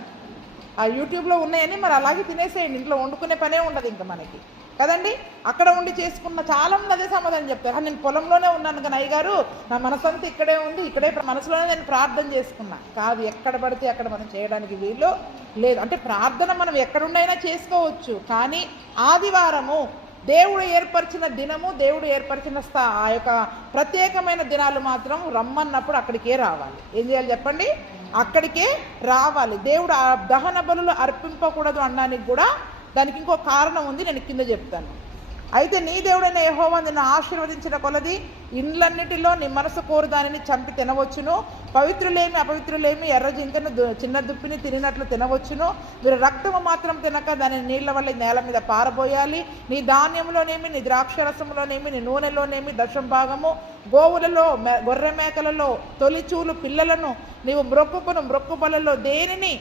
ఆ యూట్యూబ్లో ఉన్నాయని మరి అలాగే తినేసేయండి, ఇంట్లో వండుకునే పనే ఉండదు ఇంకా మనకి కదండి. అక్కడ ఉండి చేసుకున్న చాలా మంది అదే సమాధానం చెప్తారు, నేను పొలంలోనే ఉన్నాను కానీ అయ్యగారు నా మనసంతా ఇక్కడే ఉంది, ఇక్కడే మనసులోనే నేను ప్రార్థన చేసుకున్నా. కాదు, ఎక్కడ పడితే అక్కడ మనం చేయడానికి వీలు లేదు. అంటే ప్రార్థన మనం ఎక్కడుండైనా చేసుకోవచ్చు, కానీ ఆదివారము దేవుడు ఏర్పరిచిన దినము, దేవుడు ఏర్పరిచిన ఆ యొక్క ప్రత్యేకమైన దినాలు మాత్రం రమ్మన్నప్పుడు అక్కడికే రావాలి. ఏం చేయాలి చెప్పండి? అక్కడికే రావాలి. దేవుడు ఆ దహన బలులు అర్పింపకూడదు అనడానికి కూడా దానికి ఇంకో కారణం ఉంది, నేను కింద చెప్తాను. అయితే నీ దేవుడైన యెహోవా నిన్ను ఆశీర్వదించిన కొలది ఇండ్లన్నిటిలో నీ మనసు కోరు దానిని చంపి తినవచ్చును. పవిత్రులేమి అపవిత్రులేమి ఎర్ర జింకను చిన్న దుప్పిని తినినట్లు తినవచ్చును. మీరు రక్తము మాత్రం తినక దాని నీళ్ల వల్ల నేల మీద పారబోయాలి. నీ ధాన్యంలోనేమి, నీ ద్రాక్షరసంలోనేమి, నీ నూనెలోనేమి దశం భాగము, గోవులలో గొర్రె మేకలలో తొలిచూలు పిల్లలను నీవు మ్రొక్కుబలలో దేనిని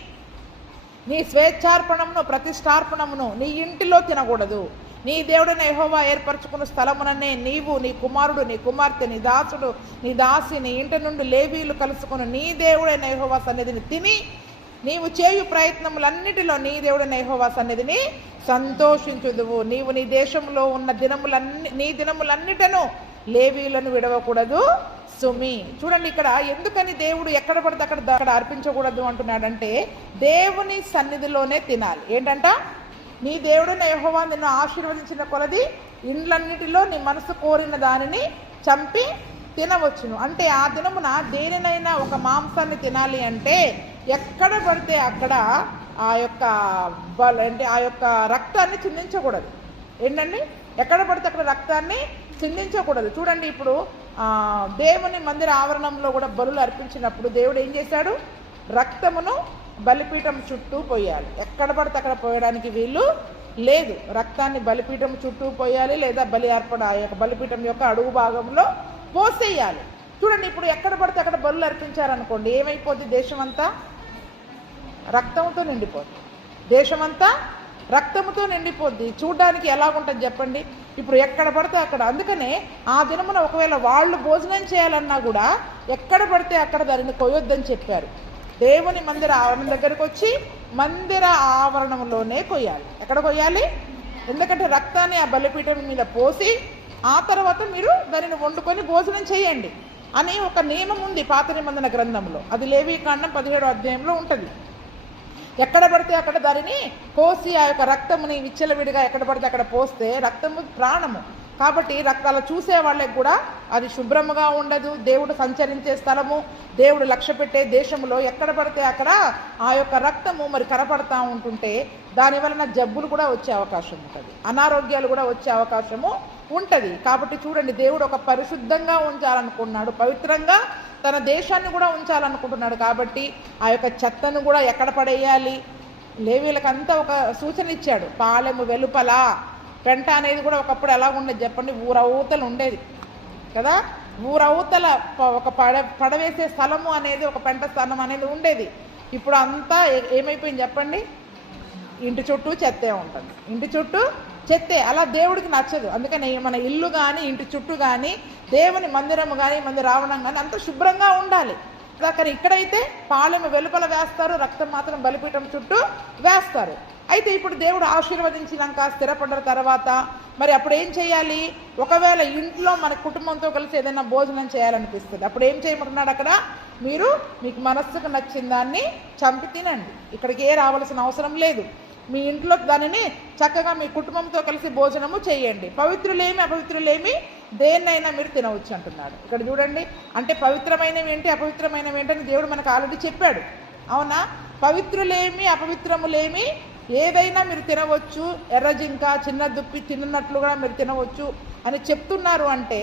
నీ స్వేచ్ఛార్పణమును ప్రతిష్టార్పణమును నీ ఇంటిలో తినకూడదు. నీ దేవుడైన యెహోవా ఏర్పరచుకున్న స్థలముననే నీవు, నీ కుమారుడు, నీ కుమార్తె, నీ దాసుడు, నీ దాసి, నీ ఇంటి నుండి లేవీలు కలుసుకుని నీ దేవుడైన యెహోవా సన్నిధిని తిని నీవు చేయు ప్రయత్నములన్నిటిలో నీ దేవుడైన యెహోవా సన్నిధిని సంతోషించుదువు. నీవు నీ దేశంలో ఉన్న నీ దినములన్నిటను లేవీలను విడవకూడదు సుమి. చూడండి, ఇక్కడ ఎందుకని దేవుడు ఎక్కడ పడితే అక్కడ అర్పించకూడదు అంటున్నాడంటే దేవుని సన్నిధిలోనే తినాలి. ఏంటంట? నీ దేవుడైన యెహోవా నిన్ను ఆశీర్వదించిన కొలది ఇండ్లన్నిటిలో నీ మనసు కోరిన దానిని చంపి తినవచ్చును. అంటే ఆ దినమున దేనినైనా ఒక మాంసాన్ని తినాలి అంటే ఎక్కడ పడితే అక్కడ ఆ యొక్క రక్తాన్ని చిందించకూడదు. ఏంటండి? ఎక్కడ పడితే అక్కడ రక్తాన్ని చిందించకూడదు. చూడండి, ఇప్పుడు దేవుని మందిర ఆవరణంలో కూడా బలులు అర్పించినప్పుడు దేవుడు ఏం చేశాడు? రక్తమును బలిపీఠం చుట్టూ పోయాలి. ఎక్కడ పడితే అక్కడ పోయడానికి వీలు లేదు. రక్తాన్ని బలిపీఠం చుట్టూ పోయాలి, లేదా ఆ యొక్క బలిపీఠం యొక్క అడుగు భాగంలో పోసేయాలి. చూడండి, ఇప్పుడు ఎక్కడ పడితే అక్కడ బలులు అర్పించారనుకోండి, ఏమైపోద్ది? దేశమంతా రక్తంతో నిండిపోద్ది. దేశమంతా రక్తముతో నిండిపోద్ది. చూడ్డానికి ఎలాగుంటుంది చెప్పండి? ఇప్పుడు ఎక్కడ పడితే అక్కడ. అందుకనే ఆ దినమున ఒకవేళ వాళ్ళు భోజనం చేయాలన్నా కూడా ఎక్కడ పడితే అక్కడ దానిని కొయ్యొద్దని చెప్పారు. దేవుని మందిర ఆవరణం దగ్గరకు వచ్చి మందిర ఆవరణంలోనే కొయ్యాలి. ఎక్కడ కొయ్యాలి? ఎందుకంటే రక్తాన్ని ఆ బలిపీఠం మీద పోసి ఆ తర్వాత మీరు దానిని వండుకొని భోజనం చేయండి అని ఒక నియమం ఉంది పాత నిబంధన గ్రంథంలో. అది లేవీకాండం 17వ అధ్యాయంలో ఉంటుంది. ఎక్కడ పడితే అక్కడ దానిని కోసి ఆ యొక్క రక్తముని విచ్చలవిడిగా ఎక్కడ పడితే అక్కడ పోస్తే రక్తము ప్రాణము కాబట్టి రక్తాలు చూసే వాళ్ళకి కూడా అది శుభ్రముగా ఉండదు. దేవుడు సంచరించే స్థలము, దేవుడు లక్ష్య పెట్టే దేశంలో ఎక్కడ పడితే అక్కడ ఆ యొక్క రక్తము మరి కనపడతా ఉంటుంటే దాని వలన జబ్బులు కూడా వచ్చే అవకాశం ఉంటుంది, అనారోగ్యాలు కూడా వచ్చే అవకాశము ఉంటుంది. కాబట్టి చూడండి, దేవుడు ఒక పరిశుద్ధంగా ఉంచాలనుకున్నాడు, పవిత్రంగా తన దేశాన్ని కూడా ఉంచాలనుకుంటున్నాడు. కాబట్టి ఆ యొక్క చెత్తను కూడా ఎక్కడ పడేయాలి? లేవీలకంతా ఒక సూచన ఇచ్చాడు. పాలెము వెలుపల పెంట అనేది కూడా ఒకప్పుడు ఎలా ఉండేది చెప్పండి? ఊరవతలు ఉండేది కదా. ఊరవతల ఒక పడవేసే స్థలము అనేది, ఒక పెంట స్థలం అనేది ఉండేది. ఇప్పుడు అంతా ఏమైపోయింది చెప్పండి? ఇంటి చుట్టూ చెత్తే ఉంటుంది, ఇంటి చుట్టూ చెత్తే. అలా దేవుడికి నచ్చదు. అందుకని మన ఇల్లు కానీ ఇంటి చుట్టూ కానీ దేవుని మందిరము కానీ మందిర రావడం కానీ అంత శుభ్రంగా ఉండాలి. కానీ ఇక్కడైతే పాలెము వెలుపల వేస్తారు, రక్తం మాత్రం బలిపీఠం చుట్టూ వేస్తారు. అయితే ఇప్పుడు దేవుడు ఆశీర్వదించినాక స్థిరపడ్డ తర్వాత మరి అప్పుడు ఏం చేయాలి? ఒకవేళ ఇంట్లో మన కుటుంబంతో కలిసి ఏదైనా భోజనం చేయాలనిపిస్తుంది, అప్పుడు ఏం చేయమంటున్నాడు అక్కడ? మీకు మనస్సుకు నచ్చిన దాన్ని చంపి తినండి, ఇక్కడికి రావాల్సిన అవసరం లేదు. మీ ఇంట్లో దానిని చక్కగా మీ కుటుంబంతో కలిసి భోజనము చేయండి. పవిత్రులేమి అపవిత్రులేమి దేన్నైనా మీరు తినవచ్చు అంటున్నాడు. ఇక్కడ చూడండి, అంటే పవిత్రమైనవి ఏంటి అపవిత్రమైనవి ఏంటి అని దేవుడు మనకు ఆల్రెడీ చెప్పాడు. అవునా? పవిత్రులేమి అపవిత్రములేమి ఏదైనా మీరు తినవచ్చు, ఎర్రజింక చిన్న దుప్పి తిన్నట్లుగా మీరు తినవచ్చు అని చెప్తున్నారు. అంటే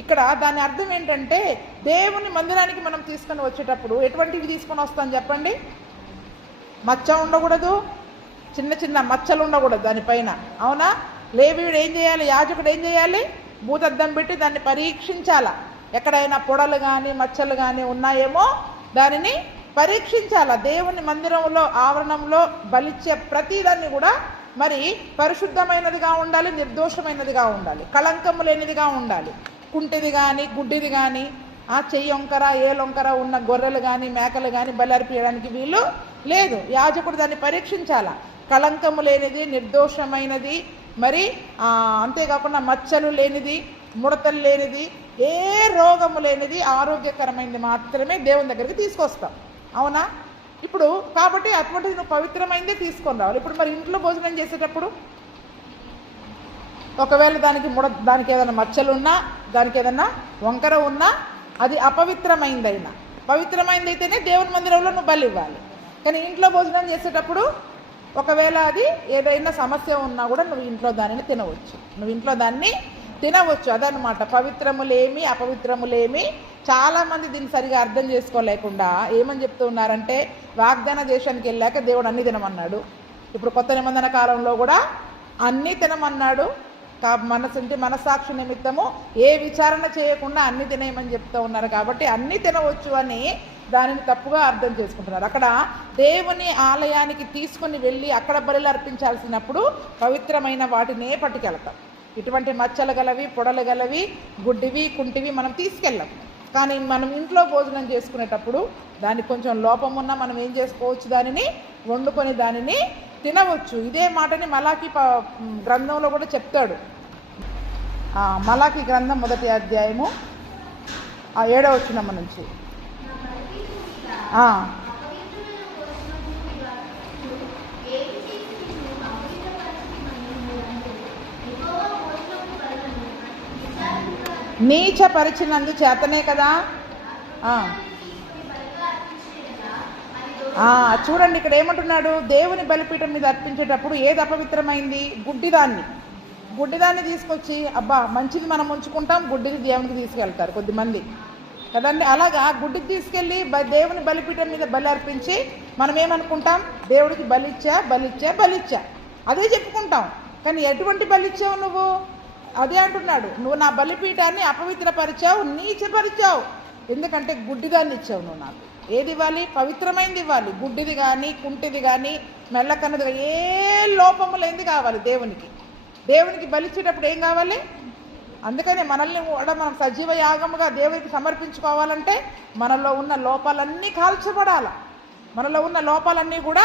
ఇక్కడ దాని అర్థం ఏంటంటే దేవుని మందిరానికి మనం తీసుకొని వచ్చేటప్పుడు ఎటువంటివి తీసుకొని వస్తాం చెప్పండి? మచ్చ ఉండకూడదు, చిన్న చిన్న మచ్చలు ఉండకూడదు దానిపైన. అవునా? లేవీయుడు ఏం చేయాలి? యాజకుడు ఏం చేయాలి? భూతద్దం పెట్టి దాన్ని పరీక్షించాలా. ఎక్కడైనా పొడలు కానీ మచ్చలు కానీ ఉన్నాయేమో దానిని పరీక్షించాలా. దేవుని మందిరంలో ఆవరణంలో బలిచ్చే ప్రతిదాన్ని కూడా మరి పరిశుద్ధమైనదిగా ఉండాలి, నిర్దోషమైనదిగా ఉండాలి, కళంకము లేనిదిగా ఉండాలి. కుంటిది కానీ గుడ్డిది కానీ చెయ్యి వంకర ఏలొంకర ఉన్న గొర్రెలు కానీ మేకలు కానీ బలి అర్పించడానికి వీలు లేదు. యాజకుడు దాన్ని పరీక్షించాలా. కళంకము లేనిది, నిర్దోషమైనది, మరి అంతేకాకుండా మచ్చలు లేనిది, ముడతలు లేనిది, ఏ రోగము లేనిది, ఆరోగ్యకరమైనది మాత్రమే దేవుని దగ్గరికి తీసుకొస్తాం. అవునా? ఇప్పుడు కాబట్టి అటువంటిది నువ్వు పవిత్రమైనదే తీసుకొని రావాలి. ఇప్పుడు మరి ఇంట్లో భోజనం చేసేటప్పుడు ఒకవేళ దానికి ఏదైనా మచ్చలు ఉన్నా, దానికి ఏదైనా వంకర ఉన్నా, అది అపవిత్రమైందైనా, పవిత్రమైందైతేనే దేవుని మందిరంలో నువ్వు బలి ఇవ్వాలి. కానీ ఇంట్లో భోజనం చేసేటప్పుడు ఒకవేళ అది ఏదైనా సమస్య ఉన్నా కూడా నువ్వు ఇంట్లో దానిని తినవచ్చు. అదనమాట పవిత్రములేమి అపవిత్రములేమి. చాలామంది దీన్ని సరిగా అర్థం చేసుకోలేకుండా ఏమని చెప్తూ ఉన్నారంటే వాగ్దాన దేశానికి వెళ్ళాక దేవుడు అన్నీ తినమన్నాడు. ఇప్పుడు కొత్త నిబంధన కాలంలో కూడా అన్నీ తినమన్నాడు. మనసాక్షి నిమిత్తము ఏ విచారణ చేయకుండా అన్ని తినేయమని చెప్తూ ఉన్నారు. కాబట్టి అన్నీ తినవచ్చు అని దానిని తప్పుగా అర్థం చేసుకుంటున్నారు. అక్కడ దేవుని ఆలయానికి తీసుకుని వెళ్ళి అక్కడ బలులు అర్పించాల్సినప్పుడు పవిత్రమైన వాటినే పట్టుకెళ్తాం. ఇటువంటి మచ్చలు గలవి, పొడలు గలవి, గుడ్డివి, కుంటివి మనం తీసుకెళ్ళాం. కానీ మనం ఇంట్లో భోజనం చేసుకునేటప్పుడు దానికి కొంచెం లోపం ఉన్నా మనం ఏం చేసుకోవచ్చు? దానిని వండుకొని దానిని తినవచ్చు. ఇదే మాటని మలాకి గ్రంథంలో కూడా చెప్తాడు. మలాకి గ్రంథం 1వ అధ్యాయము 7వ వచనం నుంచి నీచపరిచినందు చేతనే కదా. చూడండి ఇక్కడ ఏమంటున్నాడు? దేవుని బలిపీఠం మీద అర్పించేటప్పుడు ఏది అపవిత్రమైంది? గుడ్డిదాన్ని తీసుకొచ్చి మంచిది మనం ఉంచుకుంటాం, గుడ్డిది దేవునికి తీసుకెళ్తారు కొద్దిమంది కదండి. అలాగా గుడ్డికి తీసుకెళ్ళి దేవుని బలిపీఠం మీద బలి అర్పించి మనం ఏమనుకుంటాం? దేవుడికి బలిచ్చా అదే చెప్పుకుంటాం. కానీ ఎటువంటి బలిచ్చావు నువ్వు? అదే అంటున్నాడు, నువ్వు నా బలిపీఠాన్ని అపవిత్రపరిచావు, నీచపరిచావు. ఎందుకంటే గుడ్డిదాన్ని ఇచ్చావు నువ్వు నాకు. ఏది ఇవ్వాలి? పవిత్రమైనది ఇవ్వాలి. గుడ్డిది కానీ కుంటిది కానీ మెల్లకన్నది కానీ ఏ లోపము లేనిది కావాలి దేవునికి బలిచ్చేటప్పుడు ఏం కావాలి? అందుకని మనల్ని కూడా మనం సజీవ యాగముగా దేవునికి సమర్పించుకోవాలంటే మనలో ఉన్న లోపాలన్నీ కాల్చబడాలి. మనలో ఉన్న లోపాలన్నీ కూడా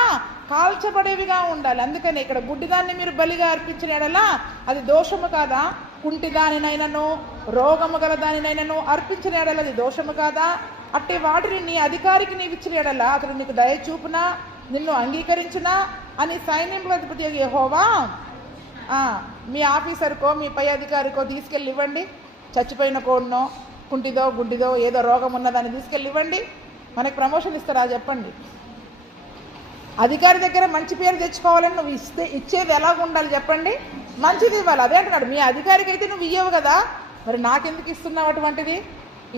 కాల్చబడేవిగా ఉండాలి. అందుకని ఇక్కడ గుడ్డిదాన్ని మీరు బలిగా అర్పించిన ఎడలా అది దోషము కాదా? కుంటిదానినైనను రోగము గల దానినైనను అర్పించిన ఎడల అది దోషము కాదా? అట్టి వాటిని నీ అధికారికి నీవు ఇచ్చిన ఎడల అతడు నీకు దయ చూపునా, నిన్ను అంగీకరించునా అని సైన్యముల అధిపతి యెహోవా మీ ఆఫీసర్కో మీ పై అధికారికో తీసుకెళ్ళి ఇవ్వండి. చచ్చిపోయిన కోడినో కుంటిదో గుడ్డిదో ఏదో రోగం ఉన్నదాన్ని తీసుకెళ్ళి ఇవ్వండి. మనకి ప్రమోషన్ ఇస్తారా చెప్పండి? అధికారి దగ్గర మంచి పేరు తెచ్చుకోవాలని నువ్వు ఇచ్చేది ఎలాగ ఉండాలి చెప్పండి? మంచిది ఇవ్వాలి. అదే అంటున్నాడు, మీ అధికారికి అయితే నువ్వు ఇవ్వవు కదా, మరి నాకెందుకు ఇస్తున్నావు అటువంటిది?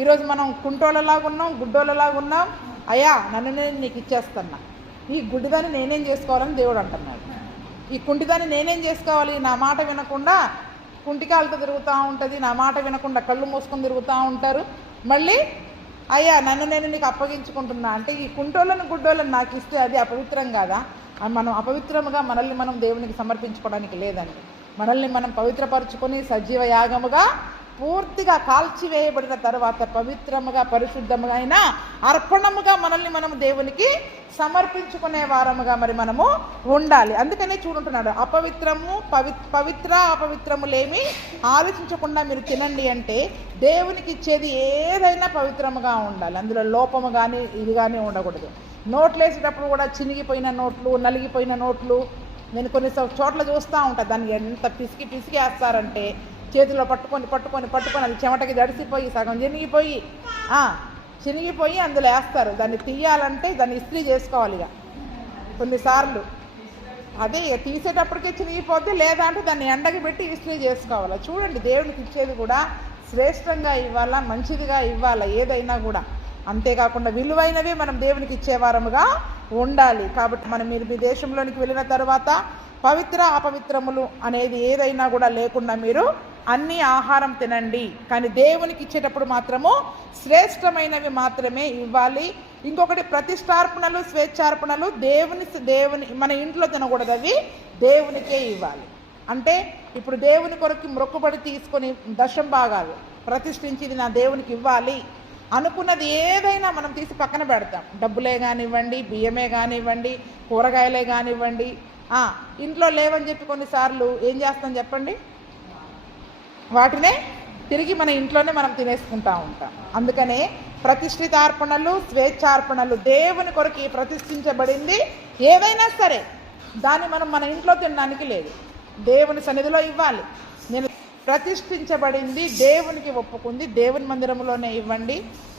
ఈరోజు మనం కుంటోళ్ళలాగున్నాం, గుడ్డోళ్ళలాగున్నాం. అయ్యా నన్ను నేను నీకు ఇచ్చేస్తున్నా, ఈ గుడ్డిదాన్ని నేనేం చేసుకోవాలని దేవుడు అంటున్నాడు. ఈ కుంటిదాన్ని నేనేం చేసుకోవాలి? నా మాట వినకుండా కుంటికాలతో తిరుగుతూ ఉంటుంది, నా మాట వినకుండా కళ్ళు మూసుకొని తిరుగుతూ ఉంటారు. మళ్ళీ అయ్యా నన్ను నేను నీకు అప్పగించుకుంటున్నా అంటే ఈ కుంటోళ్ళను గుడ్డోళ్ళని నాకు ఇస్తే అది అపవిత్రం కాదా? మనం అపవిత్రముగా మనల్ని మనం దేవునికి సమర్పించుకోవడానికి లేదండి. మనల్ని మనం పవిత్రపరుచుకొని సజీవ యాగముగా పూర్తిగా కాల్చివేయబడిన తర్వాత పవిత్రముగా పరిశుద్ధముగా అయినా అర్పణముగా మనల్ని మనం దేవునికి సమర్పించుకునే వారముగా మరి మనము ఉండాలి. అందుకనే చూడుంటున్నాడు, అపవిత్రము పవిత్ర అపవిత్రములేమి ఆలోచించకుండా మీరు తినండి అంటే దేవునికి ఇచ్చేది ఏదైనా పవిత్రముగా ఉండాలి. అందులో లోపము కానీ ఇది కానీ ఉండకూడదు. నోట్లు వేసేటప్పుడు కూడా చినిగిపోయిన నోట్లు, నలిగిపోయిన నోట్లు నేను కొన్ని చోట్ల చూస్తూ ఉంటాను. దాన్ని ఎంత పిసికి వేస్తారంటే చేతిలో పట్టుకొని అది చెమటకి దడిసిపోయి సగం చినిగిపోయి అందులో వేస్తారు. దాన్ని తీయాలంటే దాన్ని ఇస్త్రీ చేసుకోవాలి. ఇక కొన్నిసార్లు అదే తీసేటప్పటికే చినిగిపోద్ది, లేదా అంటే దాన్ని ఎండకి పెట్టి ఇస్త్రీ చేసుకోవాలి. చూడండి, దేవునికి ఇచ్చేది కూడా శ్రేష్టంగా ఇవ్వాలా, మంచిదిగా ఇవ్వాలా ఏదైనా కూడా. అంతేకాకుండా విలువైనవి మనం దేవునికి ఇచ్చేవారముగా ఉండాలి. కాబట్టి మనం మీరు మీ దేశంలోనికి వెళ్ళిన తర్వాత పవిత్ర అపవిత్రములు అనేది ఏదైనా కూడా లేకుండా మీరు అన్ని ఆహారం తినండి, కానీ దేవునికి ఇచ్చేటప్పుడు మాత్రము శ్రేష్టమైనవి మాత్రమే ఇవ్వాలి. ఇంకొకటి, ప్రతిష్టార్పణలు స్వేచ్ఛార్పణలు దేవుని మన ఇంట్లో తినకూడదు, అవి దేవునికే ఇవ్వాలి. అంటే ఇప్పుడు దేవుని కొరకు మొక్కుబడి తీసుకొని దశం భాగాలు ప్రతిష్ఠించి ఇది నా దేవునికి ఇవ్వాలి అనుకున్నది ఏదైనా మనం తీసి పక్కన పెడతాం. డబ్బులే కానివ్వండి, బియ్యమే కానివ్వండి, కూరగాయలే కానివ్వండి. ఇంట్లో లేవని చెప్పి కొన్నిసార్లు ఏం చేస్తాం చెప్పండి, వాటినే తిరిగి మన ఇంట్లోనే మనం తినేసుకుంటూ ఉంటాం. అందుకనే ప్రతిష్ఠితార్పణలు స్వేచ్ఛార్పణలు దేవుని కొరకు ప్రతిష్ఠించబడింది ఏదైనా సరే దాన్ని మనం మన ఇంట్లో తినడానికి లేదు, దేవుని సన్నిధిలో ఇవ్వాలి. నేను ప్రతిష్ఠించబడింది దేవునికి ఒప్పుకుంది దేవుని మందిరంలోనే ఇవ్వండి.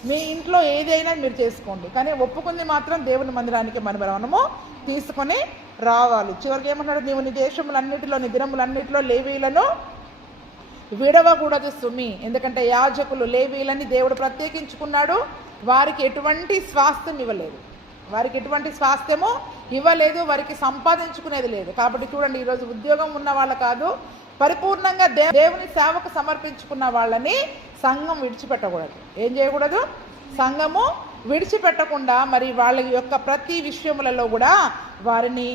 మీ ఇంట్లో ఏదైనా మీరు చేసుకోండి, కానీ ఒప్పుకుంది మాత్రం దేవుని మందిరానికి మనము తీసుకొని రావాలి. చివరికి ఏమన్నాడు, నీవు నీ దేశములన్నిటిలో నీ దినములన్నిటిలో లేవీలను విడవకూడదు సుమి. ఎందుకంటే యాజకులు లేవీలని దేవుడు ప్రత్యేకించుకున్నాడు. వారికి ఎటువంటి స్వాస్థ్యం ఇవ్వలేదు, వారికి సంపాదించుకునేది లేదు. కాబట్టి చూడండి, ఈరోజు ఉద్యోగం ఉన్న వాళ్ళు కాదు, పరిపూర్ణంగా దేవుని సేవకు సమర్పించుకున్న వాళ్ళని సంఘం విడిచిపెట్టకూడదు. ఏం చేయకూడదు, సంఘము విడిచిపెట్టకుండా మరి వాళ్ళ యొక్క ప్రతి విషయములలో కూడా వారిని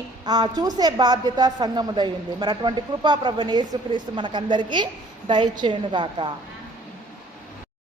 చూసే బాధ్యత సంఘముదై ఉంది. మరి అటువంటి కృపా ప్రభువైన యేసుక్రీస్తు మనకందరికీ దయచేయునుగాక.